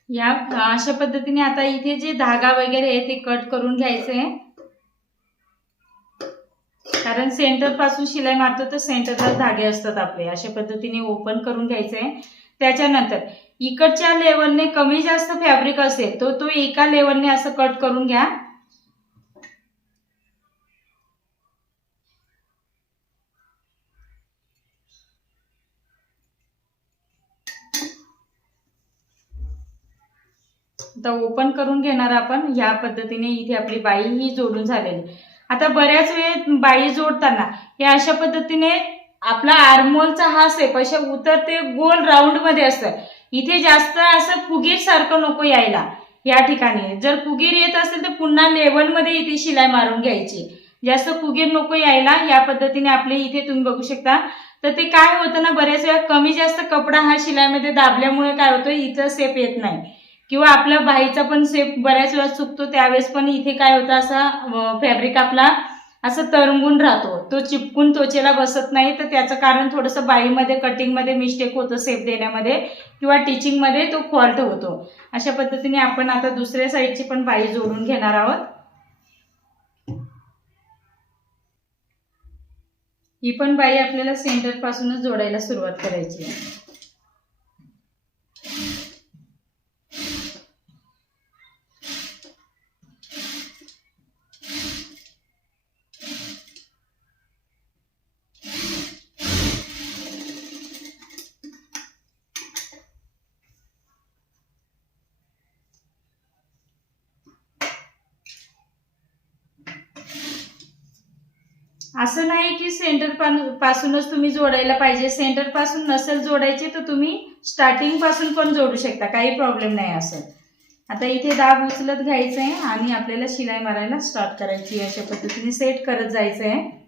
या अशा पद्धतीने आता इथे जे धागा वगैरे आहे ते कट करून घ्यायचे आहे, कारण सेंटर पासून शिलाई मारतो तर सेंटरला धागे असतात आपले। अशा पद्धतीने ओपन करून घ्यायचे आहे। त्याच्यानंतर इकडच्या लेवलने कमी जास्त फॅब्रिक असेल तो एका लेवलने असं कट करून घ्या। आता ओपन करून घेणार आपण। या पद्धतीने इथे आपली बाई ही जोडून झालेली। आता बऱ्याच वेळ बाई जोडताना हे अशा पद्धतीने आपला आर्मोलचा हा शेप अशा उतरते गोल राऊंड मध्ये असतं, इथे जास्त असं फुगीर सारखं नको यायला। या ठिकाणी जर फुगीर येत असेल तर पुन्हा लेवल मध्ये इथे शिलाई मारून घ्यायची, जास्त फुगीर नको यायला। या पद्धतीने आपले इथे तुम्ही बघू शकता। तर ते काय होतं ना, बऱ्याच वेळा कमी जास्त कपडा हा शिलाईमध्ये दाबल्यामुळे काय होतं, इथं शेप येत नाही, किंवा आपल्या बाहीचा पण शेप बऱ्याच वेळा चुकतो, त्यावेळेस पण इथे काय होतं, असा फॅब्रिक आपला असं तरंगून राहतो, तो चिपकून त्वचेला बसत नाही। तर त्याचं कारण थोडंसं बाहीमध्ये कटिंगमध्ये मिस्टेक होतं, शेप देण्यामध्ये किंवा टिचिंगमध्ये तो फॉल्ट होतो। अशा पद्धतीने आपण आता दुसऱ्या साईडची पण बाही जोडून घेणार आहोत। ही पण बाही आपल्याला सेंटर पासूनच जोडायला सुरुवात करायची आहे। असं नाही की सेंटर पासूनच तुम्ही जोडायला पाहिजे, सेंटर पासून नसेल जोडायचे तर तुम्ही स्टार्टिंग पासून पण जोडू शकता, काही प्रॉब्लेम नाही असं. आता इथे दाब उचलत घ्यायचं आहे आणि आपल्याला शिलाई मारायला स्टार्ट करायची. अशा पद्धतीने सेट करत जायचं आहे.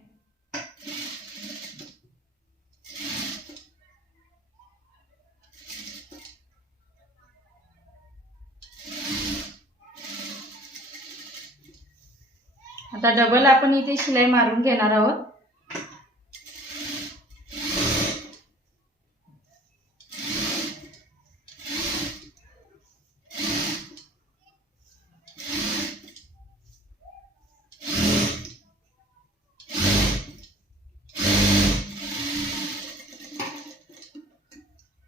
आता डबल आपण इथे शिलाई मारून घेणार आहोत.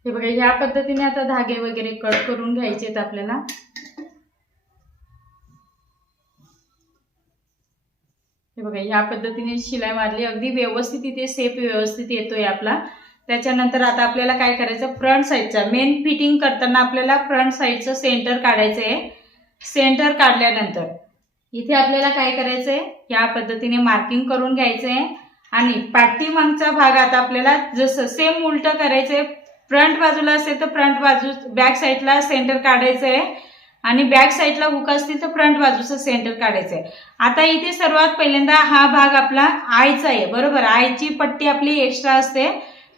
हे बघा, ह्या पद्धतीने आता धागे वगैरे कट करून घ्यायचे आहेत आपल्याला. हे बघा, ह्या पद्धतीने शिलाई मारली, अगदी व्यवस्थित इथे सेप व्यवस्थित येतोय आपला. त्याच्यानंतर आता आपल्याला काय करायचं, फ्रंट साईडचा मेन फिटिंग करताना आपल्याला फ्रंट साईडचं सेंटर काढायचं आहे. सेंटर काढल्यानंतर इथे आपल्याला काय करायचंय, या पद्धतीने मार्किंग करून घ्यायचंय आणि पाठीमागचा भाग आता आपल्याला जसं सेम उलट करायचंय. फ्रंट बाजूला असेल तर फ्रंट बाजू, बॅक साईडला सेंटर काढायचंय आणि बॅक साईडला हुक असतील तर फ्रंट बाजूचं सेंटर काढायचंय. आता इथे सर्वात पहिल्यांदा हा भाग आपला आयचा आहे, बरोबर. आयची पट्टी आपली एक्स्ट्रा असते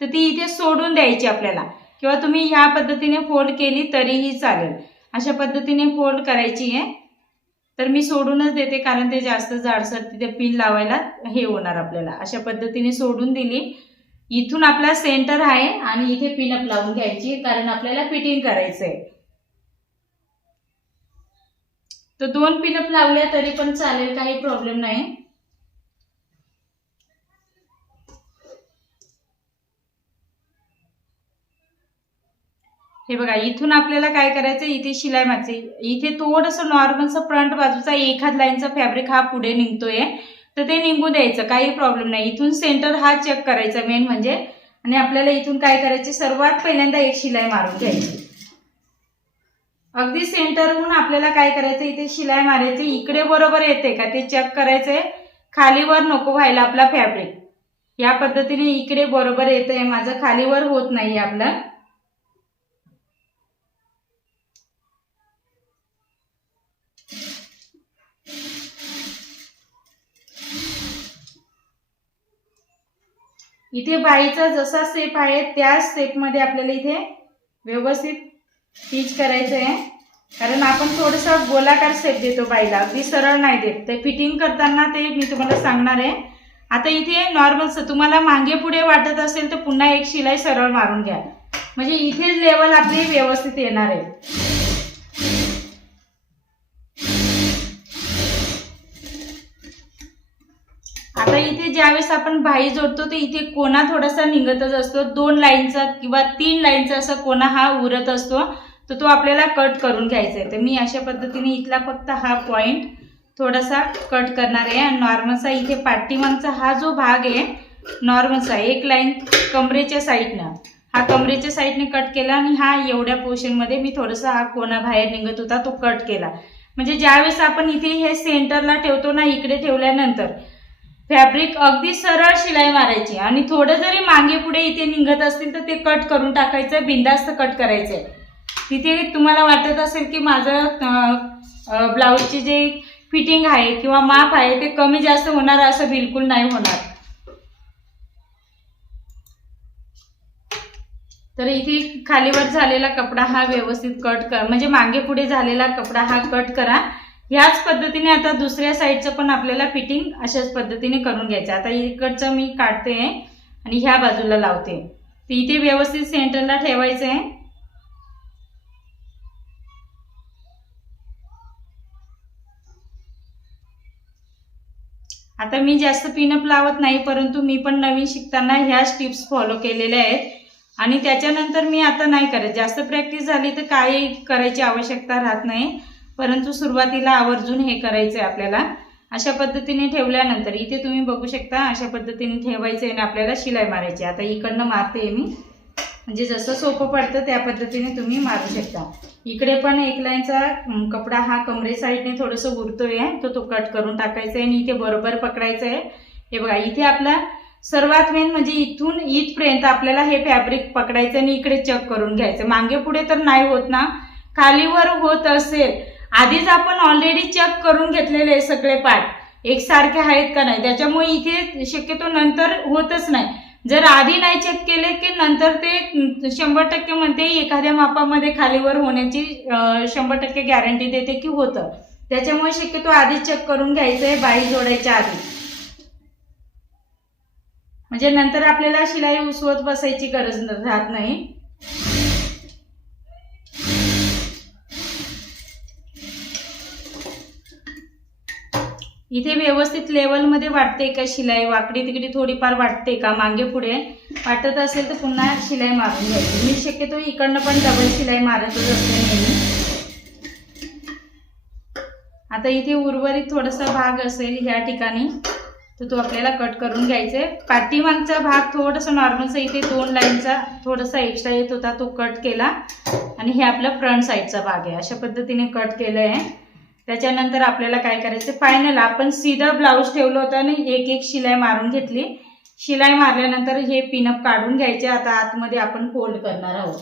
तर ती इथे सोडून द्यायची आपल्याला, किंवा तुम्ही ह्या पद्धतीने फोल्ड केली तरीही चालेल. अशा पद्धतीने फोल्ड करायची आहे. तर मी सोडूनच देते कारण ते जास्त जाडसर तिथे पिन लावायला हे होणार आपल्याला. अशा पद्धतीने सोडून दिली. इथून आपला सेंटर आहे आणि इथे पिनअप लावून घ्यायची कारण आपल्याला फिटिंग करायचंय. तर 2 पिनअप लावल्या तरी पण चालेल, काही प्रॉब्लेम नाही. हे बघा, इथून आपल्याला काय करायचं, इथे शिलाई मारायची. इथे थोडंसं नॉर्मलचं फ्रंट बाजूचा एखाद लाईनचा फॅब्रिक हा पुढे निघतोय तर ते निघू द्यायचं, काही प्रॉब्लेम नाही. इथून सेंटर हा चेक करायचा मेन म्हणजे. आणि आपल्याला इथून काय करायचे, सर्वात पहिल्यांदा एक शिलाई मारून घ्यायची. अगदी सेंटरहून आपल्याला काय करायचं, इथे शिलाई मारायची. इकडे बरोबर येते का ते चेक करायचंय, खालीवर नको व्हायला आपला फॅब्रिक. या पद्धतीने इकडे बरोबर येतंय माझं, खालीवर होत नाही आपलं. इथे बाईचा जसा शेप आहे त्याच शेपमध्ये आपल्याला इथे व्यवस्थित स्टिच करायचं आहे. कारण आपण थोडासा गोलाकार शेप देतो बाईला, अगदी सरळ नाही देत. ते फिटिंग करताना ते मी तुम्हाला सांगणार आहे. आता इथे नॉर्मल तुम्हाला मागे पुढे वाटत असेल तर पुन्हा एक शिलाई सरळ मारून घ्या, म्हणजे इथे लेवल आपली व्यवस्थित येणार आहे. आता इथे ज्यावेळेस आपण बाही जोडतो तर इथे कोना थोडासा निघतच असतो. 2 लाईनचा किंवा 3 लाईनचा असा कोना हा उरत असतो, तर तो आपल्याला कट करून घ्यायचा आहे. तर मी अशा पद्धतीने इथला फक्त हा पॉइंट थोडासा कट करणार आहे. आणि नॉर्मलचा इथे पाठीमागचा हा जो भाग आहे नॉर्मलचा, एक लाईन कमरेच्या साईडनं, हा कमरेच्या साईडने कट केला आणि हा एवढ्या पोर्शनमध्ये मी थोडासा हा कोना बाहेर निघत होता तो कट केला. म्हणजे ज्यावेळेस आपण इथे हे सेंटरला ठेवतो ना, इकडे ठेवल्यानंतर फॅब्रिक अगदी सरळ शिलाई मारायची आणि थोडं जरी मागे पुढे इथे निघत असतील तर ते कट करून टाकायचं, बिंदास्त कट करायचंय. तिथे तुम्हाला वाटत असेल की माझं ब्लाऊजची जे फिटिंग आहे किंवा माप आहे ते कमी जास्त होणार, असं बिलकुल नाही होणार. तर इथे खालीवर झालेला कपडा हा व्यवस्थित कट करा, म्हणजे मागे पुढे झालेला कपडा हा कट करा. ह्याच पद्धतीने आता दुसऱ्या साईडचं पण आपल्याला फिटिंग अशाच पद्धतीने करून घ्यायचं. आता इकडचं मी काढते आणि ह्या बाजूला लावते. तर इथे व्यवस्थित सेंटरला ठेवायचं आहे. आता मी जास्त पिनअप लावत नाही, परंतु मी पण नवीन शिकताना ह्याच टिप्स फॉलो केलेल्या आहेत आणि त्याच्यानंतर मी आता नाही करत. जास्त प्रॅक्टिस झाली तर काही करायची आवश्यकता राहत नाही, परंतु सुरुवातीला आवर्जून हे करायचंय आपल्याला. अशा पद्धतीने ठेवल्यानंतर इथे तुम्ही बघू शकता, अशा पद्धतीने ठेवायचंय आणि आपल्याला शिलाई मारायची. आता इकडनं मारते मी, म्हणजे जसं सोपं पडतं त्या पद्धतीने तुम्ही मारू शकता. इकडे पण एक लाईनचा कपडा हा कमरे साईडने थोडंसं उरतोय तो कट करून टाकायचा आहे आणि इथे बरोबर पकडायचा आहे. हे बघा इथे आपला सर्वात मेन म्हणजे इथून इथपर्यंत आपल्याला हे फॅब्रिक पकडायचं आणि इकडे चेक करून घ्यायचं. मागे पुढे तर नाही होत ना, खालीवर होत असेल आधीच आपण ऑलरेडी चेक करून घेतलेले सगळे पार्ट एकसारखे आहेत का नाही, त्याच्यामुळे इथे शक्यतो नंतर होतच नाही. जर आधी नाही चेक केले की नंतर ते 100% म्हणते एखाद्या मापामध्ये खालीवर होण्याची 100% गॅरंटी देते की होतं. त्याच्यामुळे शक्यतो आधीच चेक करून घ्यायचंय बाही जोडायच्या आधी, म्हणजे नंतर आपल्याला शिलाई उसवत बसायची गरज राहत नाही. इथे व्यवस्थित लेवलमध्ये वाटते का शिलाई, वाकडी तिकडी थोडीफार वाटते का, मागे पुढे वाटत असेल तर पुन्हा शिलाई मारून घ्यायची. मी शक्यतो इकडनं पण डबल शिलाई मारतच असते नेहमी. आता इथे उर्वरित थोडासा भाग असेल ह्या ठिकाणी, तर तो आपल्याला कट करून घ्यायचा. पाठीमागचा भाग थोडासा नॉर्मलचा इथे 2 लाईनचा थोडासा एक्स्ट्रा येत होता, तो कट केला. आणि हे आपला फ्रंट साईडचा भाग आहे, अशा पद्धतीने कट केलं आहे. त्याच्यानंतर आपल्याला काय करायचं, फायनल आपण सीधा ब्लाऊज ठेवलं होतं आणि एक शिलाई मारून घेतली. शिलाई मारल्यानंतर हे पिनअप काढून घ्यायचे. आता आतमध्ये आपण फोल्ड करणार आहोत.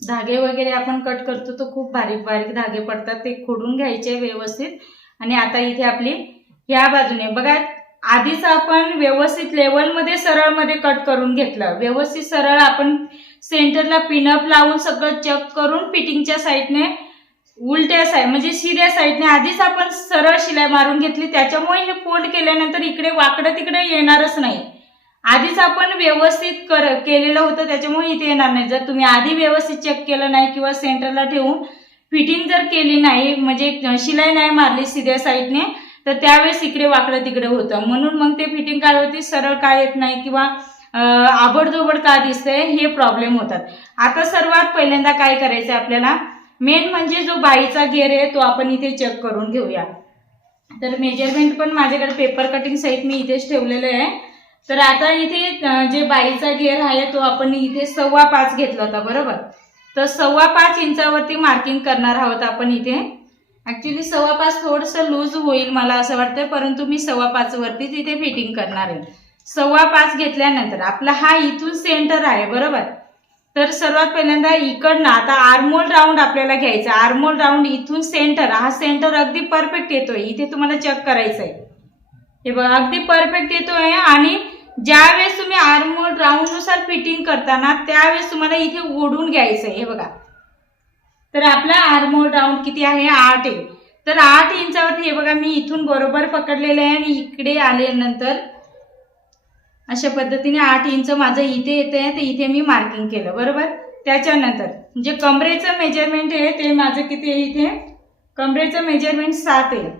धागे वगैरे आपण कट करतो तो खूप बारीक बारीक धागे पडतात, ते खोडून घ्यायचे व्यवस्थित. आणि आता इथे आपली ह्या बाजूने बघा, आधीच आपण व्यवस्थित लेवलमध्ये सरळमध्ये कट करून घेतलं. व्यवस्थित सरळ आपण सेंटरला पिनअप लावून सगळं चेक करून फिटिंगच्या साईडने उलट्या साईड म्हणजे सीध्या साईडने आधीच आपण सरळ शिलाई मारून घेतली. त्याच्यामुळे हे फोल्ड केल्यानंतर इकडे वाकडं तिकडे येणारच नाही. आधीच आपण व्यवस्थित केलेलं होतं त्याच्यामुळे इथे येणार नाही. जर तुम्ही आधी व्यवस्थित चेक केलं नाही किंवा सेंटरला ठेवून फिटिंग जर केली नाही, म्हणजे शिलाई नाही मारली सीध्या साईडने, तर त्यावेळेस इकडे वाकडं तिकडे होतं. म्हणून मग ते फिटिंग काय होती, सरळ काय येत नाही किंवा आबडधोबड का दिसतंय, हे प्रॉब्लेम होतात. आता सर्वात पहिल्यांदा काय करायचं आपल्याला, मेन म्हणजे जो बाईचा घेर आहे तो आपण इथे चेक करून घेऊया. तर मेजरमेंट पण माझ्याकडे पेपर कटिंग सहित मी इथेच ठेवलेलं आहे. तर आता इथे जे बाईचा घेर आहे तो आपण इथे 5.25 घेतला होता, बरोबर. तर 5.25 इंचावरती मार्किंग करणार आहोत आपण इथे. ऍक्च्युली 5.25 थोडंसं लूज होईल मला असं वाटतंय, परंतु मी 5.25 वरतीच इथे फिटिंग करणार आहे. 5.25 घेतल्यानंतर आपला हा इथून सेंटर आहे, बरोबर. तर सर्वात पहिल्यांदा इकडनं आता आर्महोल राऊंड आपल्याला घ्यायचा. आर्महोल राऊंड इथून सेंटर, हा सेंटर अगदी परफेक्ट येतोय, इथे तुम्हाला चेक करायचं आहे. हे बघा अगदी परफेक्ट येतोय. आणि ज्यावेळेस तुम्ही आर्महोल राऊंड नुसार फिटिंग करताना त्यावेळेस तुम्हाला इथे ओढून घ्यायचंय. हे बघा, तर आपला आर्महोल राऊंड किती आहे, 8 आहे. तर 8 इंचावरती हे बघा मी इथून बरोबर पकडलेलं आहे आणि इकडे आल्यानंतर अशा पद्धतीने 8 इंच माझं इथे येतंय, तर इथे मी मार्किंग केलं, बरोबर. त्याच्यानंतर जे कमरेचं मेजरमेंट आहे ते माझं किती आहे, इथे कमरेचं मेजरमेंट 7 आहे.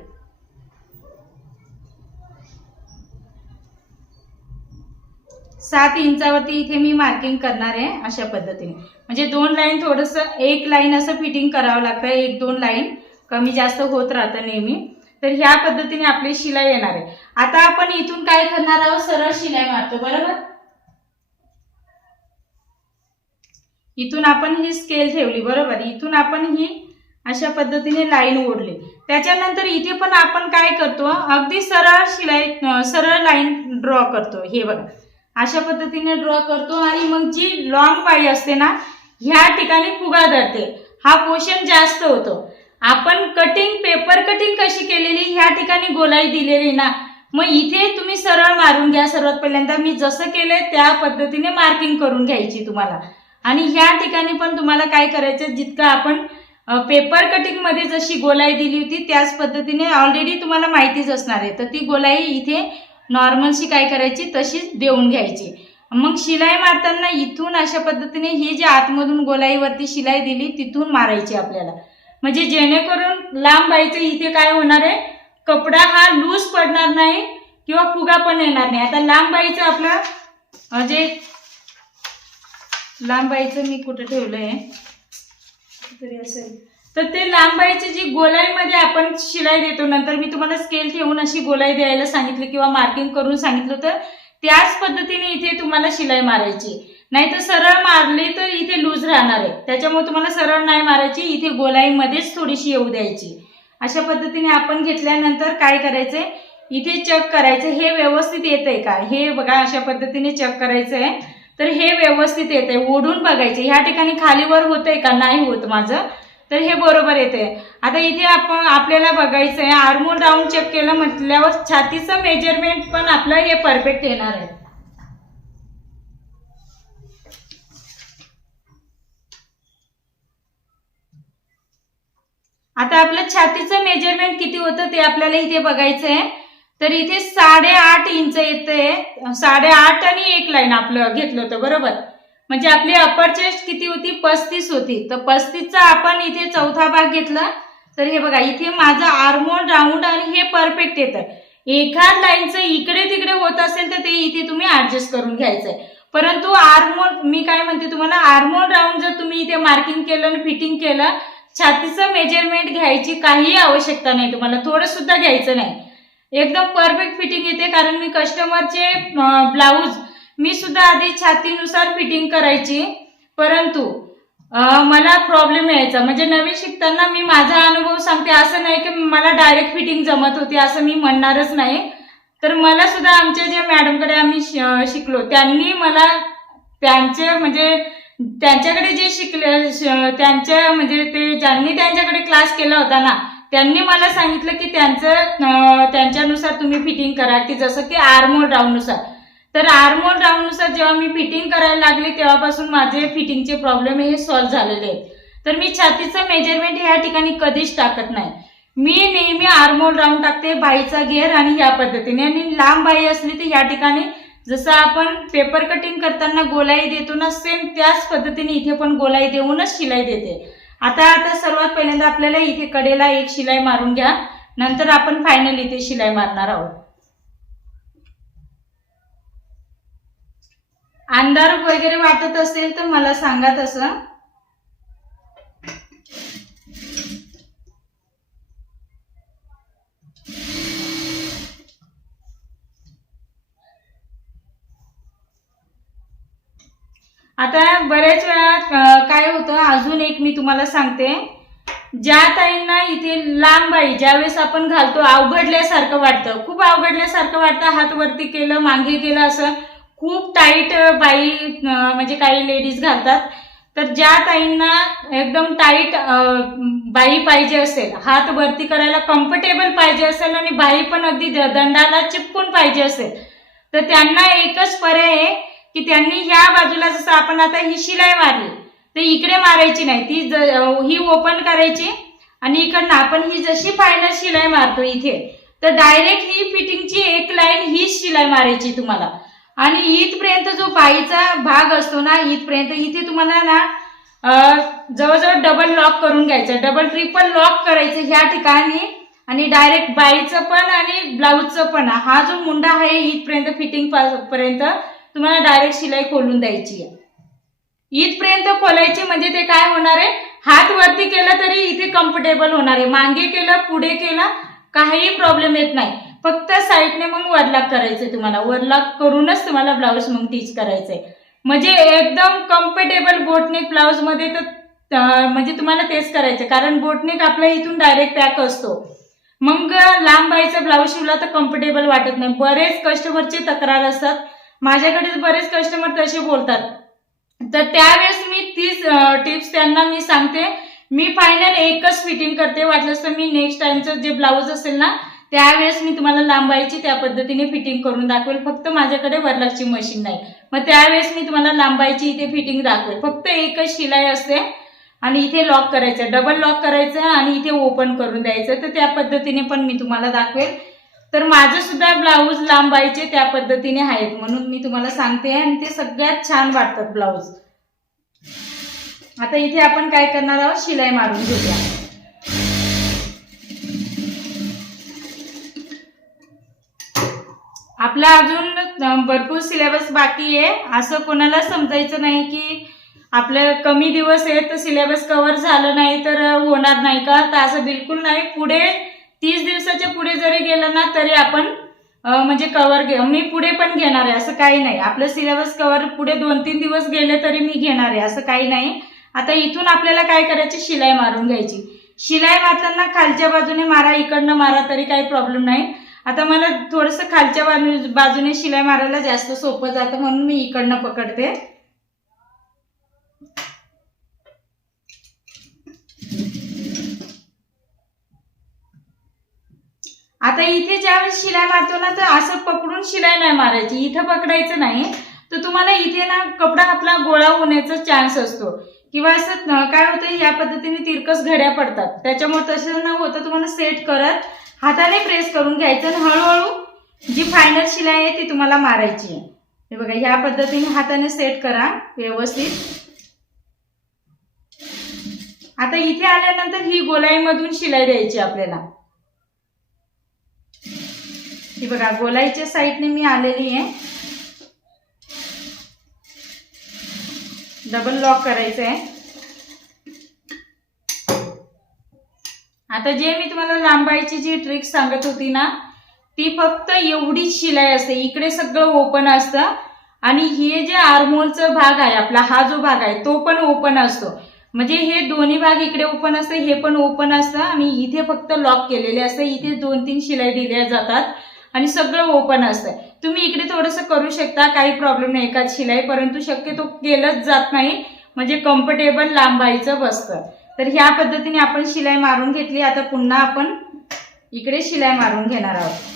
7 इंचावरती इथे मी मार्किंग करणार आहे अशा पद्धतीने. म्हणजे 2 लाईन थोडंसं 1 लाईन असं फिटिंग करावं लागतं, 1-2 लाईन कमी जास्त होत राहतं नेहमी. तर ह्या पद्धतीने आपली शिलाई येणार आहे. आता आपण इथून काय करणार आहोत, सरळ शिलाई मारतो, बरोबर. इथून आपण ही स्केल ठेवली, बरोबर. इथून आपण ही अशा पद्धतीने लाईन ओढली. त्याच्यानंतर इथे पण आपण काय करतो, अगदी सरळ शिलाई सरळ लाईन ड्रॉ करतो. हे बघा अशा पद्धतीने ड्रॉ करतो. आणि मग जी लॉंग बाई असते ना, ह्या ठिकाणी फुगा धरते, हा पोर्शन जास्त होतो. आपण कटिंग पेपर कटिंग कशी केलेली, ह्या ठिकाणी गोलाई दिलेली ना, मग इथे तुम्ही सरळ मारून घ्या. सर्वात पहिल्यांदा मी जसं केलंय त्या पद्धतीने मार्किंग करून घ्यायची तुम्हाला. आणि ह्या ठिकाणी पण तुम्हाला काय करायचं, जितकं आपण पेपर कटिंग मध्ये जशी गोलाई दिली होती त्याच पद्धतीने ऑलरेडी तुम्हाला माहितीच असणार आहे, तर ती गोलाई इथे नॉर्मलशी काय करायची, तशीच देऊन घ्यायची. मग शिलाई मारताना इथून अशा पद्धतीने ही जी आतमधून गोलाईवरती शिलाई दिली तिथून मारायची आपल्याला, म्हणजे जेणेकरून लांब बाईचं इथे काय होणार आहे, कपडा हा लूज पडणार नाही किंवा फुगा पण येणार नाही. आता लांब बाईचं आपलं जे लांब बाईचं मी कुठे ठेवलंय तरी असेल, तर ते लांबाईची जी गोलाईमध्ये आपण शिलाई देतो, नंतर मी तुम्हाला स्केल ठेवून अशी गोलाई द्यायला सांगितली किंवा मार्किंग करून सांगितलं, तर त्याच पद्धतीने इथे तुम्हाला शिलाई मारायची. नाही तर सरळ मारली तर इथे लूज राहणार आहे, त्याच्यामुळे तुम्हाला सरळ नाही मारायची, इथे गोलाईमध्येच थोडीशी येऊ द्यायची. अशा पद्धतीने आपण घेतल्यानंतर काय करायचंय, इथे चेक करायचं हे व्यवस्थित येतंय का, हे बघा अशा पद्धतीने चेक करायचंय. तर हे व्यवस्थित येतंय, ओढून बघायचं ह्या ठिकाणी खालीवर होतंय का, नाही होत माझं, तर हे बरोबर येतंय. आता इथे आपल्याला बघायचंय आर्महोल राऊंड चेक केलं म्हटल्यावर छातीचं मेजरमेंट पण आपलं हे परफेक्ट येणार आहे. आता आपलं छातीचं मेजरमेंट किती होतं ते आपल्याला इथे बघायचंय. तर इथे 8.5 इंच येते, 8.5 आणि 1 लाईन आपलं घेतलं होतं बरोबर. म्हणजे आपली अपर चेस्ट किती होती, 35 होती. तर 35चा आपण इथे चौथा भाग घेतला. तर हे बघा इथे माझं आर्महोल राऊंड आणि हे परफेक्ट येतं. एखाद लाईनचं इकडे तिकडे होत असेल तर ते इथे तुम्ही ऍडजस्ट करून घ्यायचंय. परंतु आर्महोल मी काय म्हणते तुम्हाला, आर्महोल राऊंड जर तुम्ही इथे मार्किंग केलं आणि फिटिंग केलं, छातीचं मेजरमेंट घ्यायची काही आवश्यकता नाही, तुम्हाला थोडं सुद्धा घ्यायचं नाही, एकदम परफेक्ट फिटिंग येते. कारण मी कस्टमरचे ब्लाऊज मी सुद्धा आधी छातीनुसार फिटिंग करायची, परंतु मला प्रॉब्लेम यायचा. म्हणजे नवीन शिकताना मी माझा अनुभव सांगते, असं नाही की मला डायरेक्ट फिटिंग जमत होती असं मी म्हणणारच नाही. तर मला सुद्धा आमच्या ज्या मॅडमकडे आम्ही शिकलो त्यांनी मला त्यांच्याकडे जे शिकले त्यांच्या म्हणजे ते ज्यांनी त्यांच्याकडे क्लास केला होता ना, त्यांनी मला सांगितलं की त्यांच्यानुसार तुम्ही फिटिंग करा, की जसं की आर्महोल राऊंड नुसार. तर आर्महोल राऊंड नुसार जेव्हा मी फिटिंग करायला लागले तेव्हापासून माझे फिटिंगचे प्रॉब्लेम हे सॉल्व्ह झालेले आहेत. तर मी छातीचं मेजरमेंट ह्या ठिकाणी कधीच टाकत नाही, मी नेहमी आर्महोल राऊंड टाकते, बाईचा घेर आणि या पद्धतीने. आणि लांब बाई असली तर या ठिकाणी जसं आपण पेपर कटिंग करताना गोलाई देतो ना, सेम त्याच पद्धतीने इथे पण गोलाई देऊनच शिलाई देते. आता सर्वात पहिल्यांदा आपल्याला इथे कडेला एक शिलाई मारून घ्या, नंतर आपण फायनल इथे शिलाई मारणार आहोत. अंधार वगैरे वाटत असेल तर मला सांगा तसं. आता बऱ्याच वेळा काय होतं, अजून एक मी तुम्हाला सांगते, ज्या ताईंना इथे लांब बाई ज्यावेळेस आपण घालतो अवघडल्यासारखं वाटतं, खूप अवघडल्यासारखं वाटतं, हात वरती केलं मागे केलं असं खूप टाईट बाई म्हणजे काही लेडीज घालतात. तर ज्या ताईंना एकदम टाईट बाई पाहिजे असेल, हात वरती करायला कम्फर्टेबल पाहिजे असेल आणि बाई पण अगदी दंडाला चिपकून पाहिजे असेल, तर त्यांना एकच पर्याय आहे की त्यांनी ह्या बाजूला जसं आपण आता ही शिलाई मारली तर इकडे मारायची नाही, ती ही ओपन करायची आणि इकडनं आपण ही जशी फायनल शिलाई मारतो इथे, तर डायरेक्ट ही फिटिंगची एक लाईन ही शिलाई मारायची तुम्हाला. आणि इथपर्यंत जो बाईचा भाग असतो ना, इथपर्यंत इथे तुम्हाला ना जवळजवळ डबल लॉक करून घ्यायचं, डबल ट्रिपल लॉक करायचं ह्या ठिकाणी. आणि डायरेक्ट बाईचं पण आणि ब्लाऊजचं पण हा जो मुंडा आहे इथपर्यंत फिटिंग पर्यंत तुम्हाला डायरेक्ट शिलाई खोलून द्यायची आहे. इथपर्यंत खोलायची म्हणजे ते काय होणार आहे, हात वरती केला तरी इथे कम्फर्टेबल होणार आहे, मागे केलं पुढे केलं काही प्रॉब्लेम येत नाही. फक्त साईडने मग वरलाक करायचंय तुम्हाला, वरलाक करूनच तुम्हाला ब्लाऊज मग टीच करायचंय. म्हणजे एकदम कम्फर्टेबल बोटनेक ब्लाऊज मध्ये तर म्हणजे तुम्हाला तेच करायचं, कारण बोटनेक आपल्या इथून डायरेक्ट पॅक असतो. मग लांब बाईचा ब्लाऊज शिवला तर कम्फर्टेबल वाटत नाही. बरेच कस्टमरचे तक्रार असतात, माझ्याकडे बरेच कस्टमर तसे बोलतात. तर त्यावेळेस मी तीच टिप्स त्यांना मी सांगते, मी फायनल एकच फिटिंग करते. वाटलंच तर मी नेक्स्ट टाइमचं जे ब्लाऊज असेल ना त्यावेळेस मी तुम्हाला लांबाईची त्या पद्धतीने फिटिंग करून दाखवेल. फक्त माझ्याकडे वरलाकची मशीन नाही, मग त्यावेळेस मी तुम्हाला लांबाईची इथे फिटिंग दाखवेल. फक्त एकच शिलाई असते आणि इथे लॉक करायचं, डबल लॉक करायचं आणि इथे ओपन करून द्यायचं. तर त्या पद्धतीने पण मी तुम्हाला दाखवेल. तर माझं सुद्धा ब्लाऊज लांबाईचे त्या पद्धतीने आहेत म्हणून मी तुम्हाला सांगते, आणि ते सगळ्यात छान वाटतात ब्लाऊज. आता इथे आपण काय करणार आहोत, शिलाई मारून घेऊया. आपला अजून भरपूर सिलेबस बाकी आहे. असं कोणाला समजायचं नाही की आपलं कमी दिवस आहे तर सिलेबस कव्हर झालं नाही तर होणार नाही का, तर असं बिलकुल नाही. पुढे 30 दिवसाच्या पुढे जरी गेलं ना तरी आपण म्हणजे कव्हर मी पुढे पण घेणार आहे, असं काही नाही. आपलं सिलेबस कव्हर पुढे 2-3 दिवस गेले तरी मी घेणार आहे, असं काही नाही. आता इथून आपल्याला काय करायची, शिलाई मारून घ्यायची. शिलाई मारताना खालच्या बाजूने मारा, इकडनं मारा तरी काही प्रॉब्लेम नाही. आता मला थोडंसं खालच्या बाजूने शिलाई मारायला जास्त सोपं जातं म्हणून मी इकडनं पकडते. आता इथे ज्यावेळेस शिलाई मारतो ना तर असं पकडून शिलाई नाही मारायची, इथं पकडायचं नाही. तर तुम्हाला इथे ना कपडा आपला गोळा होण्याचा चान्स असतो किंवा असं काय होतं, या पद्धतीने तिरकस घड्या पडतात. त्याच्यामुळे तसं न होतं तुम्हाला सेट करत हाताने प्रेस करून घ्यायचं आणि हळूहळू जी फायनल शिलाई आहे ती तुम्हाला मारायची आहे. हे बघा, ह्या पद्धतीने हाताने सेट करा व्यवस्थित. आता इथे आल्यानंतर ही गोलाईमधून शिलाई द्यायची आपल्याला. ही बघा, गोलाईच्या साईडने मी आलेली आहे. डबल लॉक करायचं आहे. आता जे मी तुम्हाला लांबायची जी ट्रिक सांगत होती ना, ती फक्त एवढीच शिलाई असते. इकडे सगळं ओपन असतं आणि हे जे आर्महोलचा भाग आहे आपला, हा जो भाग आहे तो पण ओपन असतो. म्हणजे हे दोन्ही भाग इकडे ओपन असतं, हे पण ओपन असतं आणि इथे फक्त लॉक केलेले असते. इथे 2-3 शिलाई दिल्या जातात आणि सगळं ओपन असतं. तुम्ही इकडे थोडंसं करू शकता, काही प्रॉब्लेम नाही एकाच शिलाई, परंतु शक्यतो केलंच जात नाही, म्हणजे कम्फर्टेबल लांबायचं बसतं. तर ह्या पद्धतीने आपण शिलाई मारून घेतली. आता पुन्हा आपण इकडे शिलाई मारून घेणार आहोत.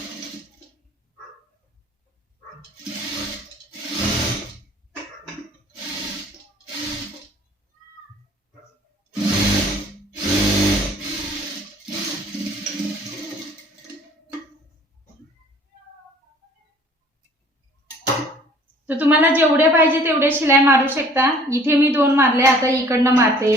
तर तुम्हाला जेवढे पाहिजे तेवढे शिलाई मारू शकता. इथे मी 2 मारले, आता इकडनं मारते.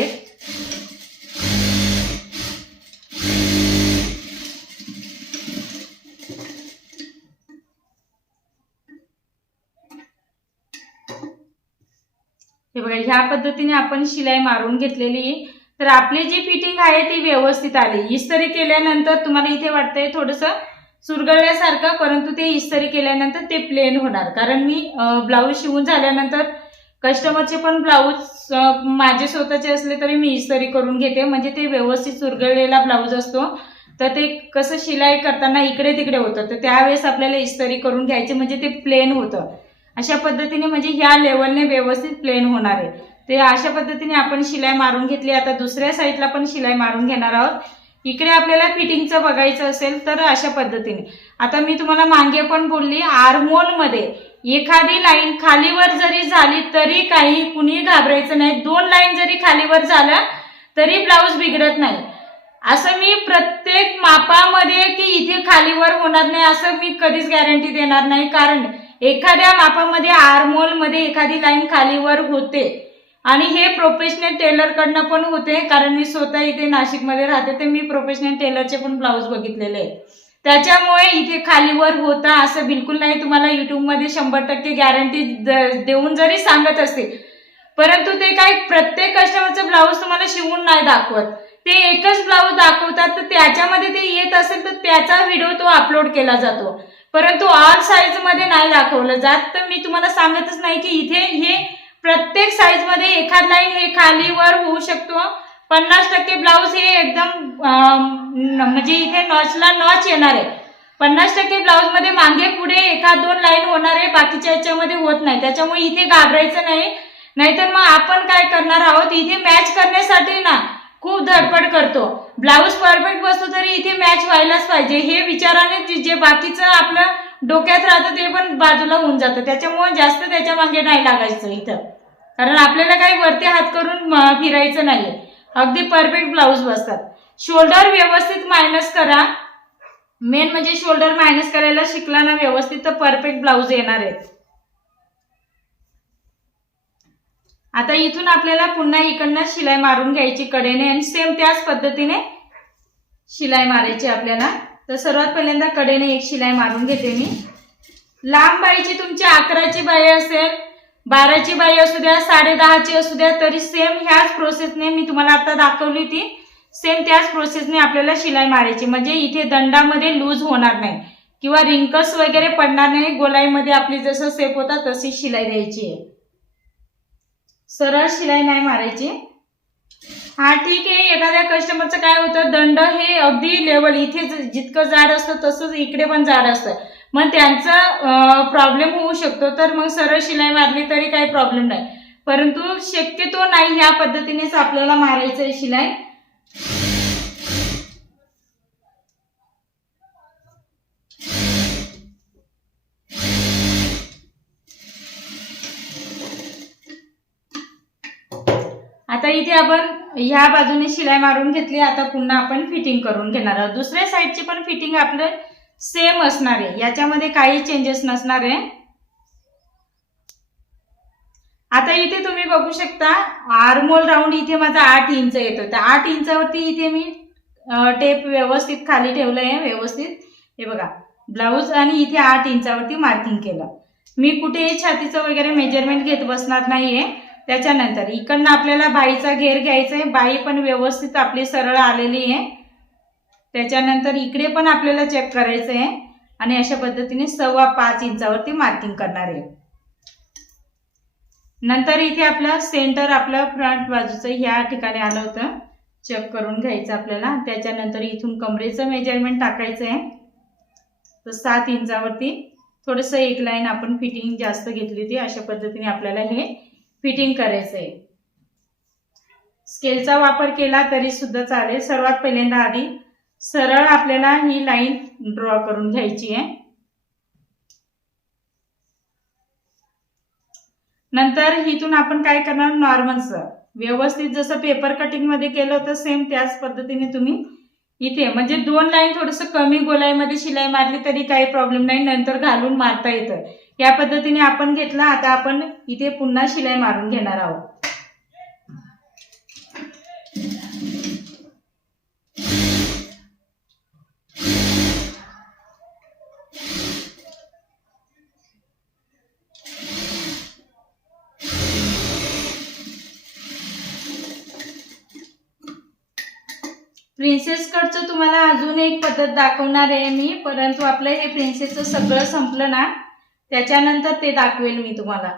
हे बघा, ह्या पद्धतीने आपण शिलाई मारून घेतलेली. तर आपली जी फिटिंग आहे ती व्यवस्थित आली. इस्त्री केल्यानंतर तुम्हाला इथे वाटतंय थोडंसं सुरगळल्यासारखं, परंतु ते इस्त्री केल्यानंतर ते प्लेन होणार. कारण मी ब्लाऊज शिवून झाल्यानंतर कस्टमरचे पण ब्लाऊज माझे स्वतःचे असले तरी मी इस्त्री करून घेते, म्हणजे ते व्यवस्थित सुरगळलेला ब्लाऊज असतो. तर ते कसं शिलाई करताना इकडे तिकडे होतं, तर त्यावेळेस आपल्याला इस्त्री करून घ्यायचे, म्हणजे ते प्लेन होतं. अशा पद्धतीने म्हणजे ह्या लेवलने व्यवस्थित प्लेन होणार आहे. ते अशा पद्धतीने आपण शिलाई मारून घेतली. आता दुसऱ्या साईडला पण शिलाई मारून घेणार आहोत. इकडे आपल्याला फिटिंगचं बघायचं असेल तर अशा पद्धतीने. आता मी तुम्हाला मागे पण बोलली, आर्महोल मध्ये एखादी लाईन खालीवर जरी झाली तरी काही कुणी घाबरायचं नाही. 2 लाईन जरी खालीवर झाल्या तरी ब्लाऊज बिघडत नाही. असं मी प्रत्येक मापामध्ये की इथे खालीवर होणार नाही असं मी कधीच गॅरंटी देणार नाही. कारण एखाद्या मापामध्ये आर्महोल मध्ये एखादी लाईन खालीवर होते आणि हे प्रोफेशनल टेलर कडनं पण होते. कारण मी स्वतः इथे नाशिकमध्ये राहते, तर मी प्रोफेशनल टेलरचे पण ब्लाऊज बघितलेले आहेत. त्याच्यामुळे इथे खालीवर होता असं बिलकुल नाही. तुम्हाला युट्यूबमध्ये 100% गॅरंटी देऊन जरी सांगत असते, परंतु ते काय प्रत्येक कस्टमरचं ब्लाऊज तुम्हाला शिवून नाही दाखवत. ते एकच ब्लाऊज दाखवतात, तर त्याच्यामध्ये ते येत असेल तर त्याचा व्हिडिओ तो अपलोड केला जातो, परंतु ऑल साईज मध्ये नाही दाखवलं जात. तर मी तुम्हाला सांगतच नाही की इथे हे प्रत्येक साईज मध्ये एखाद लाईन हे खालीवर होऊ शकतो. 50% ब्लाऊज हे एकदम म्हणजे इथे नॉचला नॉच येणार आहे. 50% ब्लाऊज मध्ये मागे पुढे 1-2 लाईन होणार आहे, बाकीच्या याच्यामध्ये होत नाही. त्याच्यामुळे इथे घाबरायचं नाही. नाहीतर मग आपण काय करणार आहोत, इथे मॅच करण्यासाठी ना खूप धडपड करतो. ब्लाऊज परफेक्ट बसतो तरी इथे मॅच व्हायलाच पाहिजे, हे विचाराने जे बाकीचं आपलं डोक्यात राहतं ते पण बाजूला होऊन जातं. त्याच्यामुळे जास्त त्याच्या मागे नाही लागायचं इथं, कारण आपल्याला काही वरती हात करून फिरायचं नाहीये. अगदी परफेक्ट ब्लाऊज बसतात. शोल्डर व्यवस्थित मायनस करा. मेन म्हणजे शोल्डर मायनस करायला शिकला ना व्यवस्थित तर परफेक्ट ब्लाऊज येणार आहेत. आता इथून आपल्याला पुन्हा इकडनं शिलाई मारून घ्यायची कडेने आणि सेम त्याच पद्धतीने शिलाई मारायची आपल्याला. तर सर्वात पहिल्यांदा कडेने एक शिलाई मारून घेते मी. लांब बाईची तुमची 11ची बाई असेल, 12ची बाई असू द्या, 10:30ची असू द्या, तरी सेम ह्याच प्रोसेसने मी तुम्हाला आता दाखवली होती, सेम त्याच प्रोसेसने आपल्याला शिलाई मारायची. म्हणजे इथे दंडामध्ये लूज होणार नाही किंवा रिंकल्स वगैरे पडणार नाही. गोलाईमध्ये आपली जसं सेप होता तशी शिलाई द्यायची आहे, सरळ शिलाई नाही मारायची. हा ठीक आहे. एखाद्या कस्टमरचं काय होतं, दंड हे अगदी लेवल इथे जितकं जाड असतं तसंच इकडे पण जाड असतं, मग त्यांचा प्रॉब्लेम होऊ शकतो. तर मग सरळ शिलाई मारली तरी काही प्रॉब्लेम नाही, परंतु शक्यतो नाही ह्या पद्धतीनेच आपल्याला मारायचं आहे शिलाई. आता इथे आपण ह्या बाजूने शिलाई मारून घेतली. आता पुन्हा आपण फिटिंग करून घेणार आहोत. दुसऱ्या साईडची पण फिटिंग आपलं सेम असणार आहे, याच्यामध्ये काही चेंजेस नसणार आहे. आता इथे तुम्ही बघू शकता आर्महोल राऊंड इथे माझा 8 इंच येतो. तर 8 इंचावरती इथे मी टेप व्यवस्थित खाली ठेवलं आहे व्यवस्थित. हे बघा ब्लाऊज आणि इथे 8 इंचावरती मार्किंग केलं. मी कुठेही छातीचं वगैरे मेजरमेंट घेत बसणार नाहीये. त्याच्यानंतर इकडनं आपल्याला बाईचा घेर घ्यायचा आहे. बाई पण व्यवस्थित आपली सरळ आलेली आहे. त्याच्यानंतर इकडे पण आपल्याला चेक करायचं आहे आणि अशा पद्धतीने 5.25 इंचावरती मार्किंग करणार आहे. नंतर इथे आपला सेंटर आपलं फ्रंट बाजूचं ह्या ठिकाणी आलं होतं, चेक करून घ्यायचं आपल्याला. त्याच्यानंतर इथून कमरेचं मेजरमेंट टाकायचं आहे. तर 7 इंचावरती थोडंसं एक लाईन आपण फिटिंग जास्त घेतली होती. अशा पद्धतीने आपल्याला हे फिटिंग करायचं आहे. स्केलचा वापर केला तरी सुद्धा चालेल. सर्वात पहिल्यांदा आधी सरळ आपल्याला ही लाईन ड्रॉ करून घ्यायची आहे. नंतर इथून आपण काय करणार, नॉर्मलचं व्यवस्थित जसं पेपर कटिंग मध्ये केलं होतं सेम त्याच पद्धतीने तुम्ही इथे म्हणजे 2 लाईन थोडंसं कमी गोलाईमध्ये शिलाई मारली तरी काही प्रॉब्लेम नाही, नंतर घालून मारता येतं. या पद्धतीने आपण घेतला. आता आपण इथे पुन्हा शिलाई मारून घेणार आहोत. प्रिन्सेस कटचं तुम्हाला अजून एक पद्धत दाखवणार आहे मी, परंतु आपलं हे प्रिन्सेसचं सगळं संपलं ना त्याच्यानंतर ते दाखवेल मी तुम्हाला.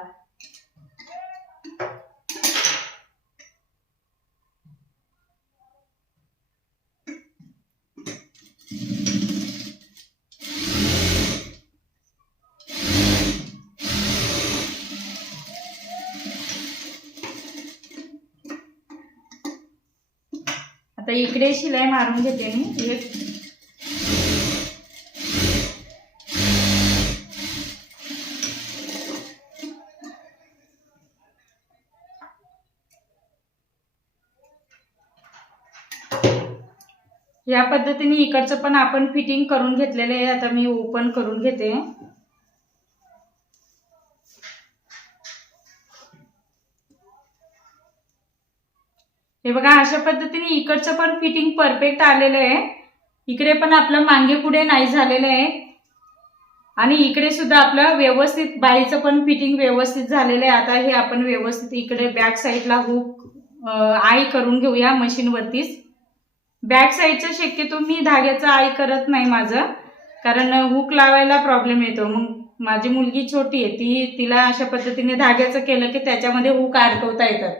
आता इकडे शिलाई मारून घेते मी. या पद्धतीने इकडचं पण आपण फिटिंग करून घेतलेलं आहे. आता मी ओपन करून घेते. हे बघा अशा पद्धतीने इकडचं पण फिटिंग परफेक्ट आलेलं आहे. इकडे पण आपलं मागे पुढे नाही झालेलं आहे आणि इकडे सुद्धा आपलं व्यवस्थित बाईचं पण फिटिंग व्यवस्थित झालेलं आहे. आता हे आपण व्यवस्थित इकडे बॅक साईडला हुक आई करून घेऊया मशीनवरतीच. बॅक साईडचं शक्यतो मी धाग्याचं आई करत नाही माझं, कारण हुक लावायला प्रॉब्लेम येतो. मग माझी मुलगी छोटी आहे, तिला अशा पद्धतीने धाग्याचं केलं की त्याच्यामध्ये हुक अडकवता येतात.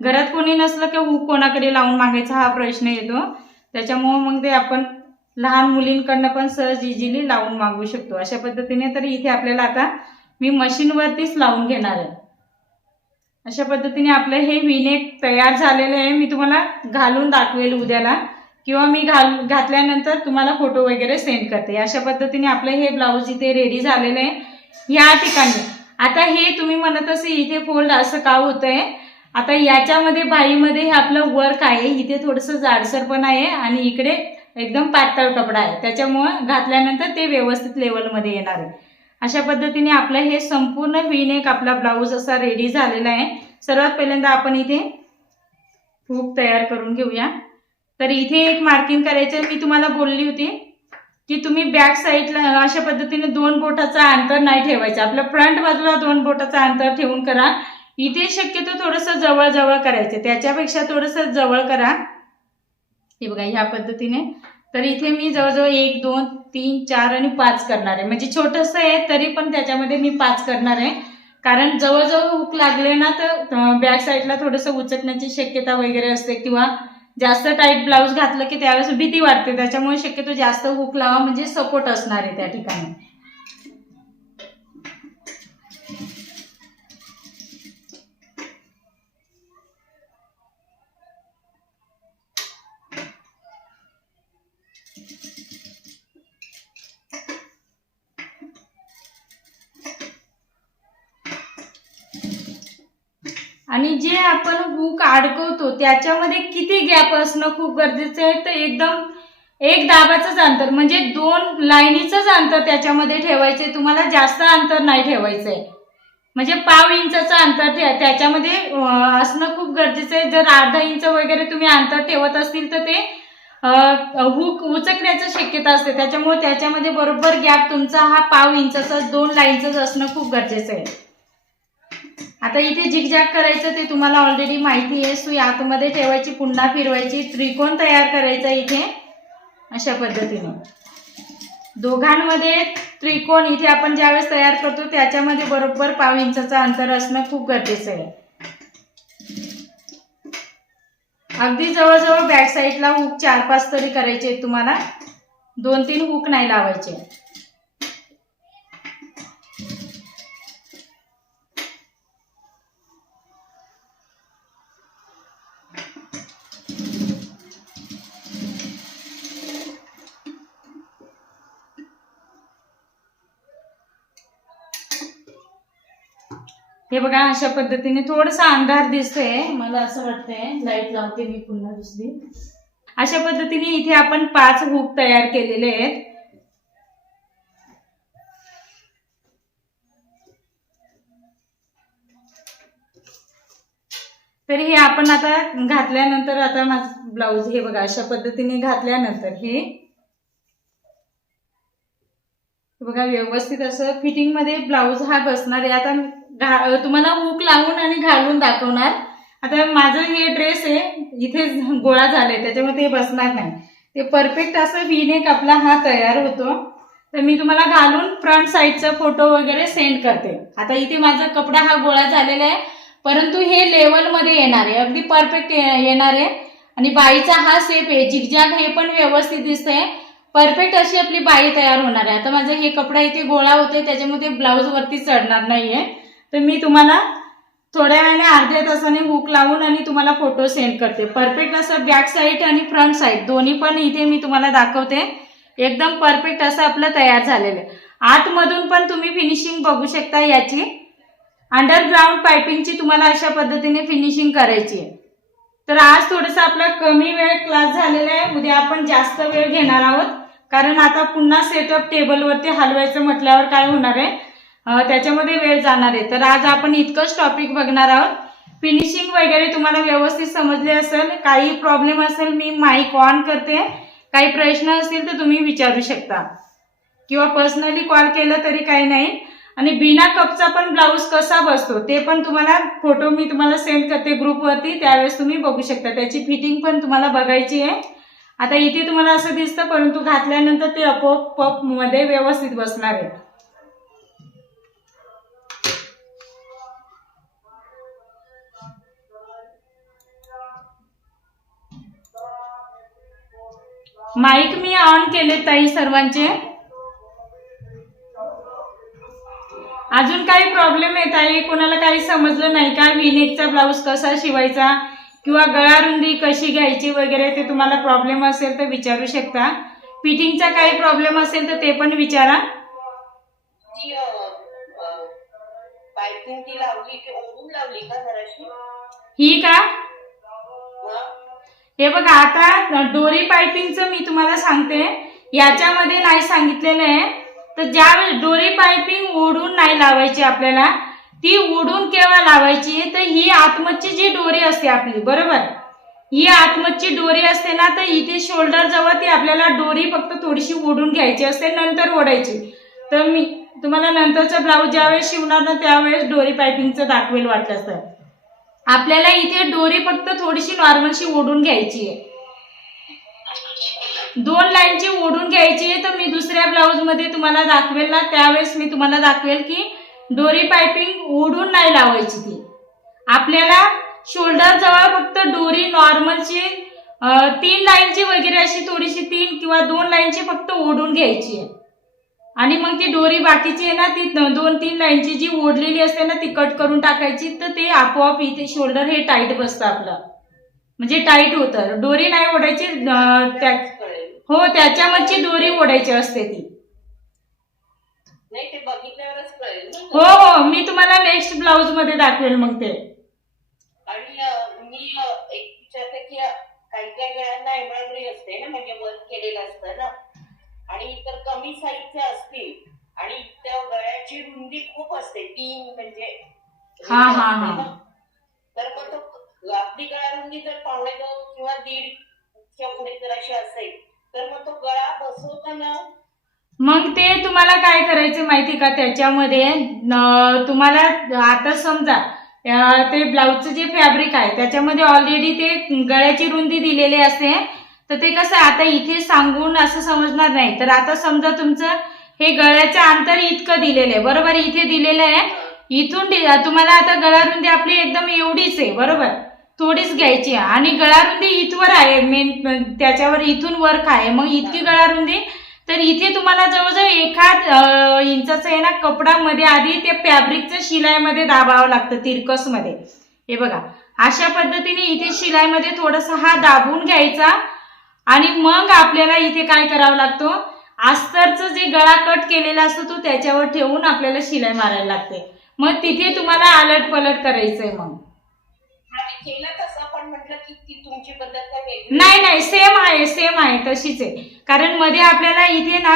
घरात कोणी नसलं की हुक कोणाकडे लावून मागायचा हा प्रश्न येतो. त्याच्यामुळे मग ते आपण लहान मुलींकडनं पण सहज इझिली लावून मागू शकतो. अशा पद्धतीने तर इथे आपल्याला आता मी मशीनवरतीच लावून घेणार आहे. अशा पद्धतीने आपलं हे व्हीनेक तयार झालेलं आहे. मी तुम्हाला घालून दाखवेल उद्याला किंवा मी घातल्यानंतर तुम्हाला फोटो वगैरे सेंड करते. अशा पद्धतीने आपलं हे ब्लाऊज इथे रेडी झालेलं आहे या ठिकाणी. आता हे तुम्ही म्हणत असे इथे फोल्ड असं का होतंय, आता याच्यामध्ये बाईमध्ये हे आपलं वर्क आहे. इथे थोडंसं जाडसर पण आहे आणि इकडे एकदम पातळ कपडा आहे, त्याच्यामुळे घातल्यानंतर ते व्यवस्थित लेवलमध्ये येणार आहे. अशा पद्धतीने आपलं हे संपूर्ण व्हीनेक आपला ब्लाऊज असा रेडी झालेला आहे. सर्वात पहिल्यांदा आपण इथे हुक तयार करून घेऊया. तर इथे एक मार्किंग करायचं मी तुम्हाला बोलली होती की तुम्ही बॅक साईडला अशा पद्धतीने 2 बोटाचा अंतर नाही ठेवायचं. आपल्या फ्रंट बाजूला 2 बोटाचा अंतर ठेवून करा. इथे शक्यतो थोडंसं जवळ जवळ करायचं, त्याच्यापेक्षा थोडंसं जवळ करा. हे बघा ह्या पद्धतीने. तर इथे मी जवळजवळ 1 2 3 4 आणि 5 करणार आहे. म्हणजे छोटंसं आहे तरी पण त्याच्यामध्ये मी 5 करणार आहे. कारण जवळजवळ हुक लागले ना तर बॅक साईडला थोडंसं उचकण्याची शक्यता वगैरे असते, किंवा जास्त टाईट ब्लाऊज घातलं की त्यावेळेस भीती वाटते. त्याच्यामुळे शक्यतो जास्त हुक लावा, म्हणजे सपोर्ट असणार आहे त्या ठिकाणी. आणि जे आपण हुक अडकवतो त्याच्यामध्ये किती गॅप असणं खूप गरजेचं आहे. तर एकदम 1 दाबाचंच अंतर, म्हणजे 2 लाईनीचंच अंतर त्याच्यामध्ये ठेवायचंय. तुम्हाला जास्त अंतर नाही ठेवायचंय. म्हणजे पाव इंचाचं अंतर त्याच्यामध्ये असणं खूप गरजेचं आहे. जर अर्धा इंच वगैरे तुम्ही अंतर ठेवत असतील तर ते हुक उचकण्याची शक्यता असते. त्याच्यामुळे त्याच्यामध्ये बरोबर गॅप तुमचा हा पाव इंचाचा 2 लाईनचंच असणं खूप गरजेचं आहे. आता इथे झिगझॅग करायचं ते तुम्हाला ऑलरेडी माहिती आहे. सुई आतमध्ये ठेवायची, पुन्हा फिरवायची, त्रिकोण तयार करायचा इथे अशा पद्धतीने. दोघांमध्ये त्रिकोण इथे आपण ज्यावेळेस तयार करतो त्याच्यामध्ये बरोबर पाव इंचाचं अंतर असणं खूप गरजेचं आहे. अगदी जवळजवळ बॅक साईडला हुक 4-5 तरी करायचे आहेत तुम्हाला. 2-3 हुक नाही लावायचे. हे बघा अशा पद्धतीने थोडासा अंधार दिसतोय, मला असं वाटतंय. लाईट लावते मी पुन्हा दुसरी. अशा पद्धतीने इथे आपण 5 हुक तयार केलेले आहेत. तर हे आपण आता घातल्यानंतर, आता माझं ब्लाऊज हे बघा अशा पद्धतीने घातल्यानंतर हे बघा व्यवस्थित असं फिटिंग मध्ये ब्लाऊज हा बसणार आहे. आता तुम्हाला हुक लावून आणि घालून दाखवणार. आता माझं हे ड्रेस आहे इथे गोळा झाले त्याच्यामुळे ते बसणार नाही. ते परफेक्ट असं व्हीनेक आपला हा तयार होतो. तर मी तुम्हाला घालून फ्रंट साईडचा फोटो वगैरे सेंड करते. आता इथे माझा कपडा हा गोळा झालेला आहे, परंतु हे लेवल मध्ये येणार आहे, अगदी परफेक्ट येणार आहे. आणि बाईचा हा शेप आहे झिगझॅग, हे पण व्यवस्थित दिसतंय. परफेक्ट अशी आपली बाई तयार होणार आहे. आता माझा हे कपडा इथे गोळा होतोय त्याच्यामध्ये ब्लाऊज वरती चढणार नाहीये. तर मी तुम्हाला थोड्या वेळाने अर्ध्या तासाने हुक लावून आणि तुम्हाला फोटो सेंड करते. परफेक्ट असं बॅक साईड आणि फ्रंट साईड दोन्ही पण इथे मी तुम्हाला दाखवते. एकदम परफेक्ट असं आपलं तयार झालेलं आहे. आतमधून पण तुम्ही फिनिशिंग बघू शकता याची. अंडरग्राऊंड पाइपिंगची तुम्हाला अशा पद्धतीने फिनिशिंग करायची आहे. तर आज थोडंसं आपला कमी वेळ क्लास झालेला आहे. उद्या आपण जास्त वेळ घेणार आहोत, कारण आता पुन्हा सेटअप टेबलवरती हलवायचं म्हटल्यावर काय होणार आहे, त्याच्यामध्ये वेळ जाणार आहे. तर आज आपण इतकंच टॉपिक बघणार आहोत. फिनिशिंग वगैरे तुम्हाला व्यवस्थित समजले असेल. काही प्रॉब्लेम असेल मी माईक ऑन करते, काही प्रश्न असतील तर तुम्ही विचारू शकता, किंवा पर्सनली कॉल केलं तरी काही नाही. आणि बिना कपचा पण ब्लाऊज कसा बसतो ते पण तुम्हाला फोटो मी तुम्हाला सेंड करते ग्रुपवरती, त्यावेळेस तुम्ही बघू शकता. त्याची फिटिंग पण तुम्हाला बघायची आहे. आता इथे तुम्हाला असं दिसतं, परंतु घातल्यानंतर ते आपोआप मध्ये व्यवस्थित बसणार आहे. माईक मी ऑन केले ताई सर्वांचे. अजून काही प्रॉब्लेम येत आहे, कोणाला काही समजलं नाही का, व्हीनेकचा ब्लाऊज कसा शिवायचा किंवा गळा रुंदी कशी घ्यायची वगैरे, ते तुम्हाला प्रॉब्लेम असेल तर विचारू शकता. फिटिंगचा काही प्रॉब्लेम असेल तर ते पण विचारा. ही का, हे बघा आता डोरी पाइपिंगचं मी तुम्हाला सांगते. याच्यामध्ये नाही सांगितलेलं आहे. तर ज्यावेळेस डोरी पाइपिंग ओढून नाही लावायची आपल्याला, ती ओढून केव्हा लावायची, तर ही आतमधची जी डोरी असते आपली बरोबर, ही आतमधची डोरी असते ना, तर इथे शोल्डर जवळ ती आपल्याला डोरी फक्त थोडीशी ओढून घ्यायची असते, नंतर ओढायची. तर मी तुम्हाला नंतरचा ब्लाऊज ज्यावेळेस शिवणार ना त्यावेळेस डोरी पायपिंगचं दाखवेल वाटलं तर. आपल्याला इथे डोरी फक्त थोडीशी नॉर्मलशी ओढून घ्यायची आहे, 2 लाईनची ओढून घ्यायची आहे. तर मी दुसऱ्या ब्लाऊज मध्ये तुम्हाला दाखवेल ना त्यावेळेस मी तुम्हाला दाखवेल की डोरी पायपिंग ओढून नाही लावायची. ती आपल्याला शोल्डर जवळ फक्त डोरी नॉर्मलची 3 लाईनची वगैरे अशी थोडीशी 3 किंवा 2 लाईनची फक्त ओढून घ्यायची आहे. आणि मग ती डोरी बाकीची आहे ना ती 2-3 लाईनची जी ओढलेली असते ना ती कट करून टाकायची. तर ते आपोआप इथे शोल्डर हे टाईट बसतं आपलं, म्हणजे टाईट होतं. डोरी नाही ओढायची, हो त्याच्यामधची डोरी ओढायची असते ती. नाही ते बघितल्यावरच कळेल ना. हो हो मी तुम्हाला नेक्स्ट ब्लाऊज मध्ये दाखवेल मग ते. आणि मी एक विचारते की काही काही गळ्यांना एम्ब्रॉयडरी असते ना, म्हणजे वर्क केलेलं असतं ना, आणि इतर कमी साईजचे असतील आणि त्या गळ्याची रुंदी खूप असते 3 म्हणजे हा हा हा तर मग तो आपली गळा रुंदी जर 2.5 किंवा 1.5च्या पुढे जर अशी असेल तर मग तो गळा बसवताना मग ते तुम्हाला काय करायचं माहिती का, त्याच्यामध्ये तुम्हाला आता समजा ते ब्लाऊजचं जे फॅब्रिक आहे त्याच्यामध्ये ऑलरेडी ते गळ्याची रुंदी दिलेली असते. तर ते कसं आता इथे सांगून असं समजणार नाही. तर आता समजा तुमचं हे गळ्याचं अंतर इतकं दिलेलं आहे बरोबर, इथे दिलेलं आहे. इथून तुम्हाला आता गळा रुंदी आपली एकदम एवढीच आहे बरोबर, थोडीच घ्यायची आहे. आणि गळा रुंदी इथवर आहे मेन, त्याच्यावर इथून वर्क आहे. मग इतकी गळा रुंदी, तर इथे तुम्हाला जवळजवळ 1 इंचाचं आहे ना कपडामध्ये आधी ते फॅब्रिकचं शिलाईमध्ये दाबावं लागतं तिरकस मध्ये. हे बघा अशा पद्धतीने इथे शिलाईमध्ये थोडासा हा दाबून घ्यायचा. आणि मग आपल्याला इथे काय करावं लागतो, अस्तरचं जे गळा कट केलेला असतो तो त्याच्यावर ठेवून आपल्याला शिलाई मारायला लागते. मग तिथे तुम्हाला आलट पलट करायचंय. मग केलं तसं पण म्हटलं की ती तुमची पद्धत काय वेगळी? नाही नाही सेम आहे तशीच आहे. कारण मध्ये आपल्याला इथे ना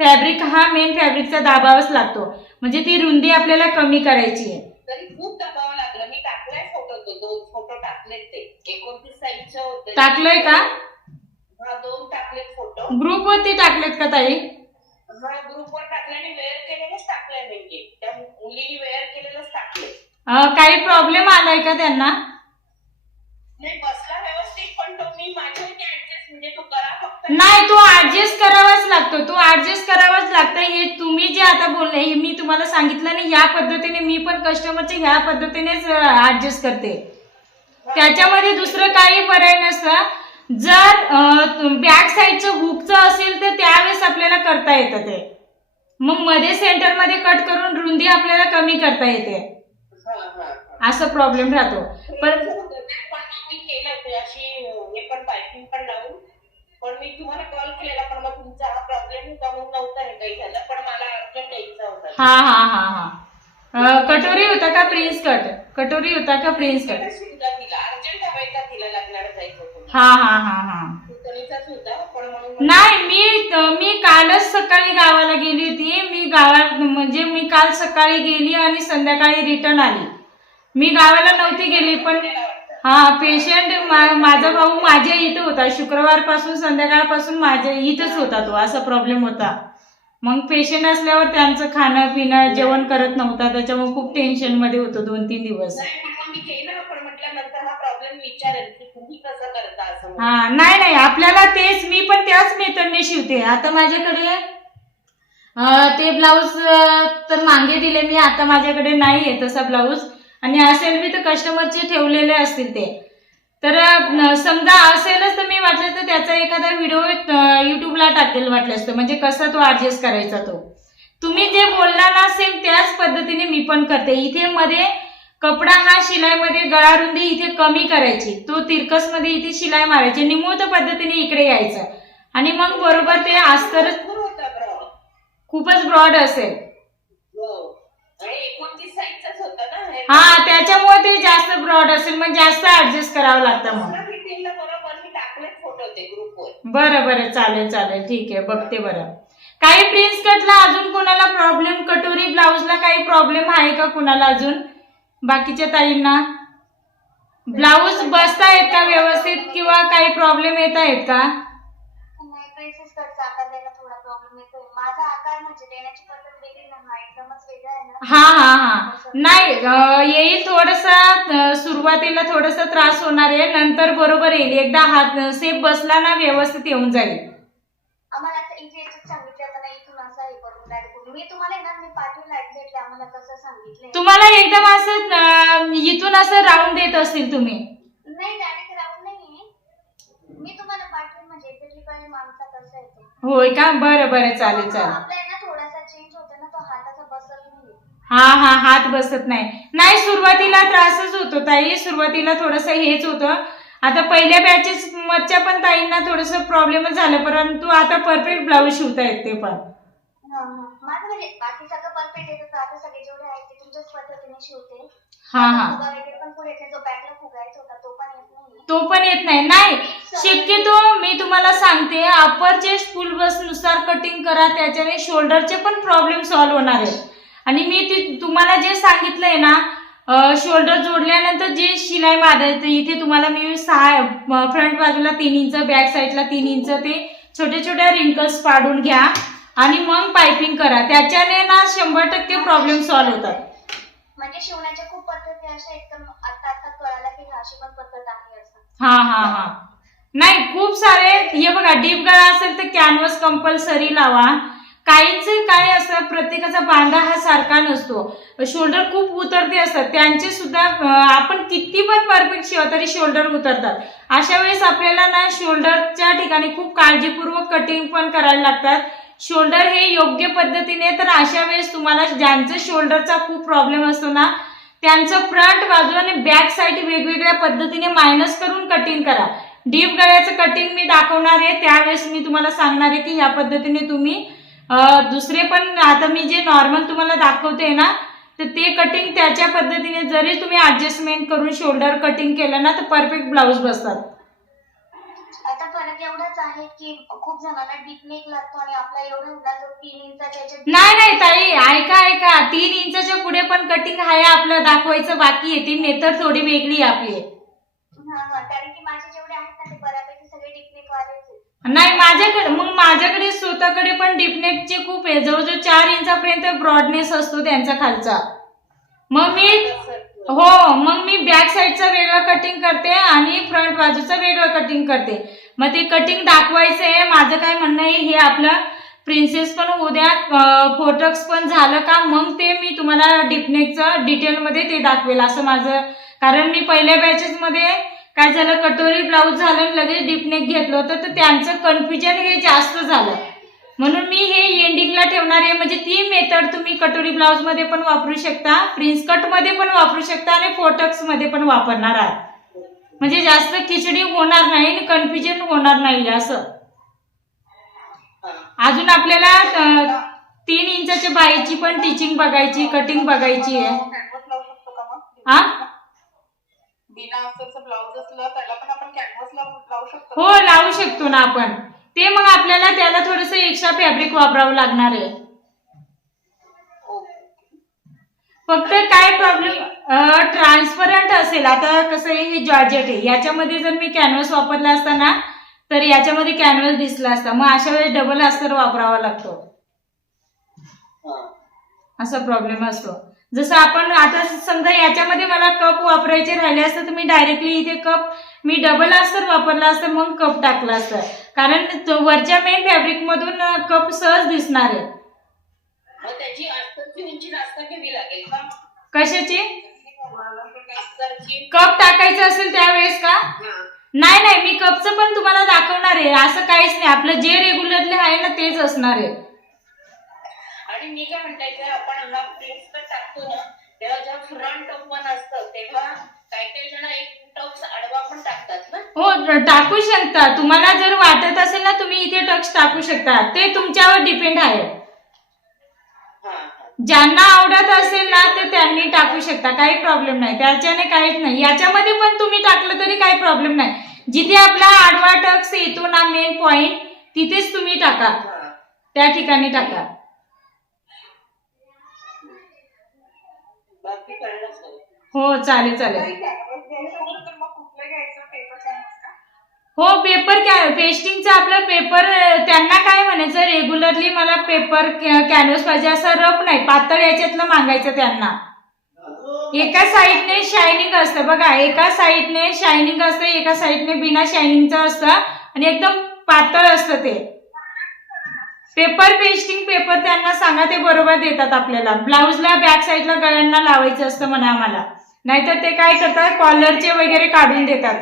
फॅब्रिक हा मेन फॅब्रिकचा दाबावाच लागतो, म्हणजे ती रुंदी आपल्याला कमी करायची आहे. तरी खूप दाबावं लागलं. मी टाकलाय फोटो, 2 फोटो टाकलेत, ते 29 साईजचं होतं. टाकलंय का? हा 2 टाकलेत फोटो. ग्रुप वरती टाकलेत का ताई? हा ग्रुपवर टाकले आणि वेअर केलेलंच टाकलंय, म्हणजे त्या मुलीने वेअर केलेलंच टाकले. काही प्रॉब्लेम आलाय का त्यांना? नाही बसला व्यवस्थित, पण तो मी माझ्या ऍडजस्ट म्हणजे तो गळा फक्त नाही, तो ऍडजस्ट करावाच लागतो, तो ऍडजस्ट करावाच लागतं. हे तुम्ही जे आता बोलले हे मी तुम्हाला सांगितलं नाही, या पद्धतीने मी पण कस्टमरचे ह्या पद्धतीनेच ऍडजस्ट करते. त्याच्यामध्ये दुसरं काही पर्याय नसतं. जर बॅक साईडचं हुकचं असेल तर त्यावेळेस आपल्याला करता येतं ते. मग मध्ये सेंटर मध्ये कट करून रुंदी आपल्याला कमी करता येते, असा प्रॉब्लेम राहतो. पण मी केलं ते अशी हे पण पायपिंग पण लावून, पण मी तुम्हाला कॉल केलेला पण मग तुमचा हा प्रॉब्लेम होता म्हणून नव्हता हे काही झालं, पण मला अर्जंट यायचा होता. हा हा हा हा कटोरी होता का प्रिन्स कट? कटोरी होता का प्रिन्स कट? तिला अर्जंट हवाय का, तिला लग्नाला जायचं होतं. हा हा हा हा पुतणीचाच होता पण म्हणून नाही, मी कालच सकाळी गावाला गेली होती. मी गावात म्हणजे मी काल सकाळी गेली आणि संध्याकाळी रिटर्न आली. मी गावाला नव्हती गेली, पण हा पेशंट माझा भाऊ माझ्या इथं होता. शुक्रवार पासून संध्याकाळपासून माझ्या इथंच होता तो, असा प्रॉब्लेम होता. मग पेशंट असल्यावर त्यांचं खाणं पिणं जेवण करत नव्हता, त्याच्यामुळे खूप टेन्शन मध्ये होतो 2-3 दिवस. हा नाही आपल्याला तेच, मी पण त्याच मेथडने शिवते. आता माझ्याकडे ते ब्लाऊज तर मागे दिले मी, आता माझ्याकडे नाहीये तसा ब्लाऊज. आणि असेल बी तर कस्टमरचे ठेवलेले असतील ते. तर समजा असेलच तर मी वाटलं तर त्याचा एखादा व्हिडिओ युट्यूबला टाकेल वाटलं तर, म्हणजे कसा तो ऍडजस्ट करायचा तो. तुम्ही जे बोलला ना सेम त्याच पद्धतीने मी पण करते. इथे मध्ये कपडा हा शिलाईमध्ये गळा रुंदी इथे कमी करायची, तो तिरकस मध्ये इथे शिलाई मारायची, निमुळत पद्धतीने इकडे यायचं. आणि मग बरोबर ते अस्तर खूपच ब्रॉड असेल. हा त्याच्यामुळे ते जास्त ब्रॉड असेल, मग जास्त ऍडजस्ट करावं लागतं. मग बरं चालेल ठीक आहे, बघते. बरं काही प्रिन्स कटला अजून कोणाला प्रॉब्लेम, कटोरी ब्लाऊजला काही प्रॉब्लेम आहे का कुणाला अजून बाकीच्या ताईंना? ब्लाऊज बसतायत का व्यवस्थित किंवा काही प्रॉब्लेम येत आहेत का? नाही, प्रिन्सेस कटचा आकार द्यायला थोडा प्रॉब्लेम येतोय. माझा आकार म्हणजे देण्याची पद्धत वेगळी ना, हा एकदमच वेगळा आहे ना. हा नाही येईल थोडस सुरुवातीला थोडस त्रास होणार आहे, नंतर बरोबर येईल. एकदा हात सेफ बसला ना व्यवस्थित येऊन जाईल. आम्हाला आता इथे याच्यात सांगितलं आता नाही, इथून असं हे करून डायरेक्ट मी तुम्हाला ना मी पाठवलं एक्झॅक्टली आम्हाला कसं सांगितलंय. तुम्हाला एकदम असं इथून असं राऊंड देत असतील तुम्ही. नाही, डायरेक्ट राऊंड नाहीये, मी तुम्हाला पाठवेल म्हणजे एक्झॅक्टली कळेल आमचा कसं आहे ते. होय का? बरं बरं, चालेल चालेल. आपला आहे ना थोडासा चेंज होतो ना, तो हाताचा बसत नाही. हा हात बसत नाही. नाही, सुरुवातीला त्रासच होतो ताई, सुरुवातीला थोडस हेच होतं. आता पहिल्या बॅचेस मधच्या पण ताईंना थोडस प्रॉब्लेमच झालं, परंतु आता परफेक्ट ब्लाऊज शिवतायत ते पण. माझं म्हणजे बाकी सगळं परफेक्ट येतं, तर आता सगळे जेवढे आहेत ते तुमच्याच पद्धतीने शिवते. हा फुगा वगैरे पण पुढे जो बॅकला फुगायचा होता तो पण येत नाही. तो पण येत नाही. नाही, शक्यतो मी तुम्हाला सांगते अपर चेस्ट फुल बस नुसार कटिंग करा, त्याच्याने शोल्डरचे पण प्रॉब्लेम सॉल्व्ह होणार आहे. आणि मी तुम्हाला जे सांगितलंय ना, शोल्डर जोडल्यानंतर जे शिलाई मारायचं, इथे तुम्हाला मी फ्रंट बाजूला 3 इंच, बॅक साईडला 3 इंच ते छोट्या छोट्या रिंकल्स पाडून घ्या आणि मग पायपिंग करा. त्याच्याने ना 100% प्रॉब्लेम सॉल्व्ह होतात. म्हणजे शिवण्याच्या खूप पद्धती अशा एकदम आता कळायला की अशी पण पद्धत आहे असं. हा नाही, खूप सारे. हे बघा, डीप गळा असेल तर कॅनव्हास कंपल्सरी लावा. काहींचे काय असतं, प्रत्येकाचा बांधा हा सारखा नसतो, शोल्डर खूप उतरते असतात, त्यांचे सुद्धा आपण किती पण परफेक्ट शिवा तरी शोल्डर उतरतात. अशा वेळेस आपल्याला ना शोल्डरच्या ठिकाणी खूप काळजीपूर्वक कटिंग पण करायला लागतात. शोल्डर हे योग्य पद्धतीने, तर अशा वेळेस तुम्हाला ज्यांचं शोल्डरचा खूप प्रॉब्लेम असतो ना, त्यांचं फ्रंट बाजू आणि बॅक साईड वेगवेगळ्या पद्धतीने मायनस करून कटिंग करा. डीप गळ्याचं कटिंग मी दाखवणार आहे, त्यावेळेस मी तुम्हाला सांगणार आहे की ह्या पद्धतीने तुम्ही दुसरे पण, आता मी जे नॉर्मल तुम्हाला दाखवते ना, तर ते कटिंग त्याच्या पद्धतीने जरी तुम्ही ऍडजस्टमेंट करून शोल्डर कटिंग केलं ना, तर परफेक्ट ब्लाऊज बसतात. आता फरक एवढाच आहे की खूप जणांना डीप नेक लागतो आणि आपला एवढा जो 3 इंचाच्या नाही ताई, ऐका 3 इंचाच्या पुढे पण कटिंग आहे आपलं, दाखवायचं बाकी आहे. ती मेथड थोडी वेगळी आपली. कारण की माझे जेवढे आहेत ना ते बऱ्यापैकी सगळे डीप नेक वालेच. नाही, माझ्याकडे स्वतःकडे पण डीपनेकचे खूप आहे, जवळजवळ 4 इंचापर्यंत ब्रॉडनेस असतो त्यांचा खालचा. मग मी बॅक साईडचा वेगळा कटिंग करते आणि फ्रंट बाजूचा वेगळं कटिंग करते. मग ते कटिंग दाखवायचं आहे. माझं काय म्हणणं आहे, हे आपलं प्रिन्सेस पण होऊ द्या, फोटक्स पण झालं का, मग ते मी तुम्हाला डीपनेकचं डिटेलमध्ये ते दाखवेल असं माझं. कारण मी पहिल्या बॅचेस मध्ये काय झालं, कटोरी ब्लाऊज झालं लगेच डीपनेक घेतलं होतं, तर त्यांचं कन्फ्युजन हे जास्त झालं. म्हणून मी हे एंडिंगला ठेवणार आहे. म्हणजे ती मेथड तुम्ही कटोरी ब्लाऊज मध्ये पण वापरू शकता, प्रिन्स कट मध्ये पण वापरू शकता आणि फोटक्स मध्ये पण वापरणार आहात. म्हणजे जास्त खिचडी होणार नाही आणि कन्फ्युजन होणार नाही असं. अजून आपल्याला 3 इंचाच्या बाईची पण टीचिंग बघायची, कटिंग बघायची आहे. हा, बिना अस्तरचं ब्लाऊज असलं त्याला पण आपण कॅनव्हास लावू शकतो. हो, लावू शकतो ना आपण. ते मग आपल्याला त्याला थोडस एक्स्ट्रा फॅब्रिक वापरावं लागणार आहे. फक्त काय प्रॉब्लेम, ट्रान्सपरंट असेल. आता कसं आहे, हे जॉर्जेट आहे, याच्यामध्ये जर मी कॅनव्हास वापरला असता ना, तर याच्यामध्ये कॅनव्हास दिसला असता. मग अशा वेळेस डबल अस्तर वापरावा लागतो, असा प्रॉब्लेम असतो. जसं आपण आता समजा याच्यामध्ये मला कप वापरायचे राहिले असते, तर मी डायरेक्टली इथे कप मी डबल अस्तर वापरला असतं, मग कप टाकला असतं. कारण वरच्या मेन फॅब्रिक मधून कप सहज दिसणार आहे. त्याची अस्तरची उंची जास्त घ्यावी लागेल का? कशाची? कप टाकायचं असेल त्यावेळेस का? नाही, मी कपचं पण तुम्हाला दाखवणार आहे. असं काहीच नाही, आपलं जे रेग्युलरली आहे ना तेच असणार आहे. आणि मी काय म्हणते, आपण हा प्रिन्स कट टाकतो ना, तेव्हा जेव्हा फ्रंट ओपन असतं तेव्हा काही जण एक टक्स आडवा पण टाकतात ना. हो, टाकू शकता. तुम्हाला जर वाटत असेल ना, तुम्ही इथे टक्स टाकू शकता. ते तुमच्यावर डिपेंड आहे. ज्यांना आवडत असेल ना, तर त्यांनी टाकू शकता, काही प्रॉब्लेम नाही, त्याच्याने काहीच नाही. याच्यामध्ये पण तुम्ही टाकलं तरी काही प्रॉब्लेम नाही. जिथे आपला आडवा टक्स येतो ना, मेन पॉइंट, तिथेच तुम्ही टाका, त्या ठिकाणी टाका. बाकी कळलं. हो, चालेल. हो पेपर पेस्टिंगचा आपला पेपर त्यांना काय म्हणायचं रेग्युलरली मला पेपर कॅनव्हास पाहिजे असं रफ नाही पातळ याच्यातलं मागायचं त्यांना. एका साईडने शायनिंग असतं बघा एका साईडने शायनिंग असतं एका साईडने बिना शायनिंगचं असतं आणि एकदम पातळ असतं ते पेपर पेस्टिंग पेपर त्यांना सांगा ते बरोबर देतात आपल्याला. ब्लाऊजला बॅक साईडला गळ्यांना लावायचं असतं म्हणा आम्हाला नाहीतर ते काय करतात कॉलरचे वगैरे काढून देतात.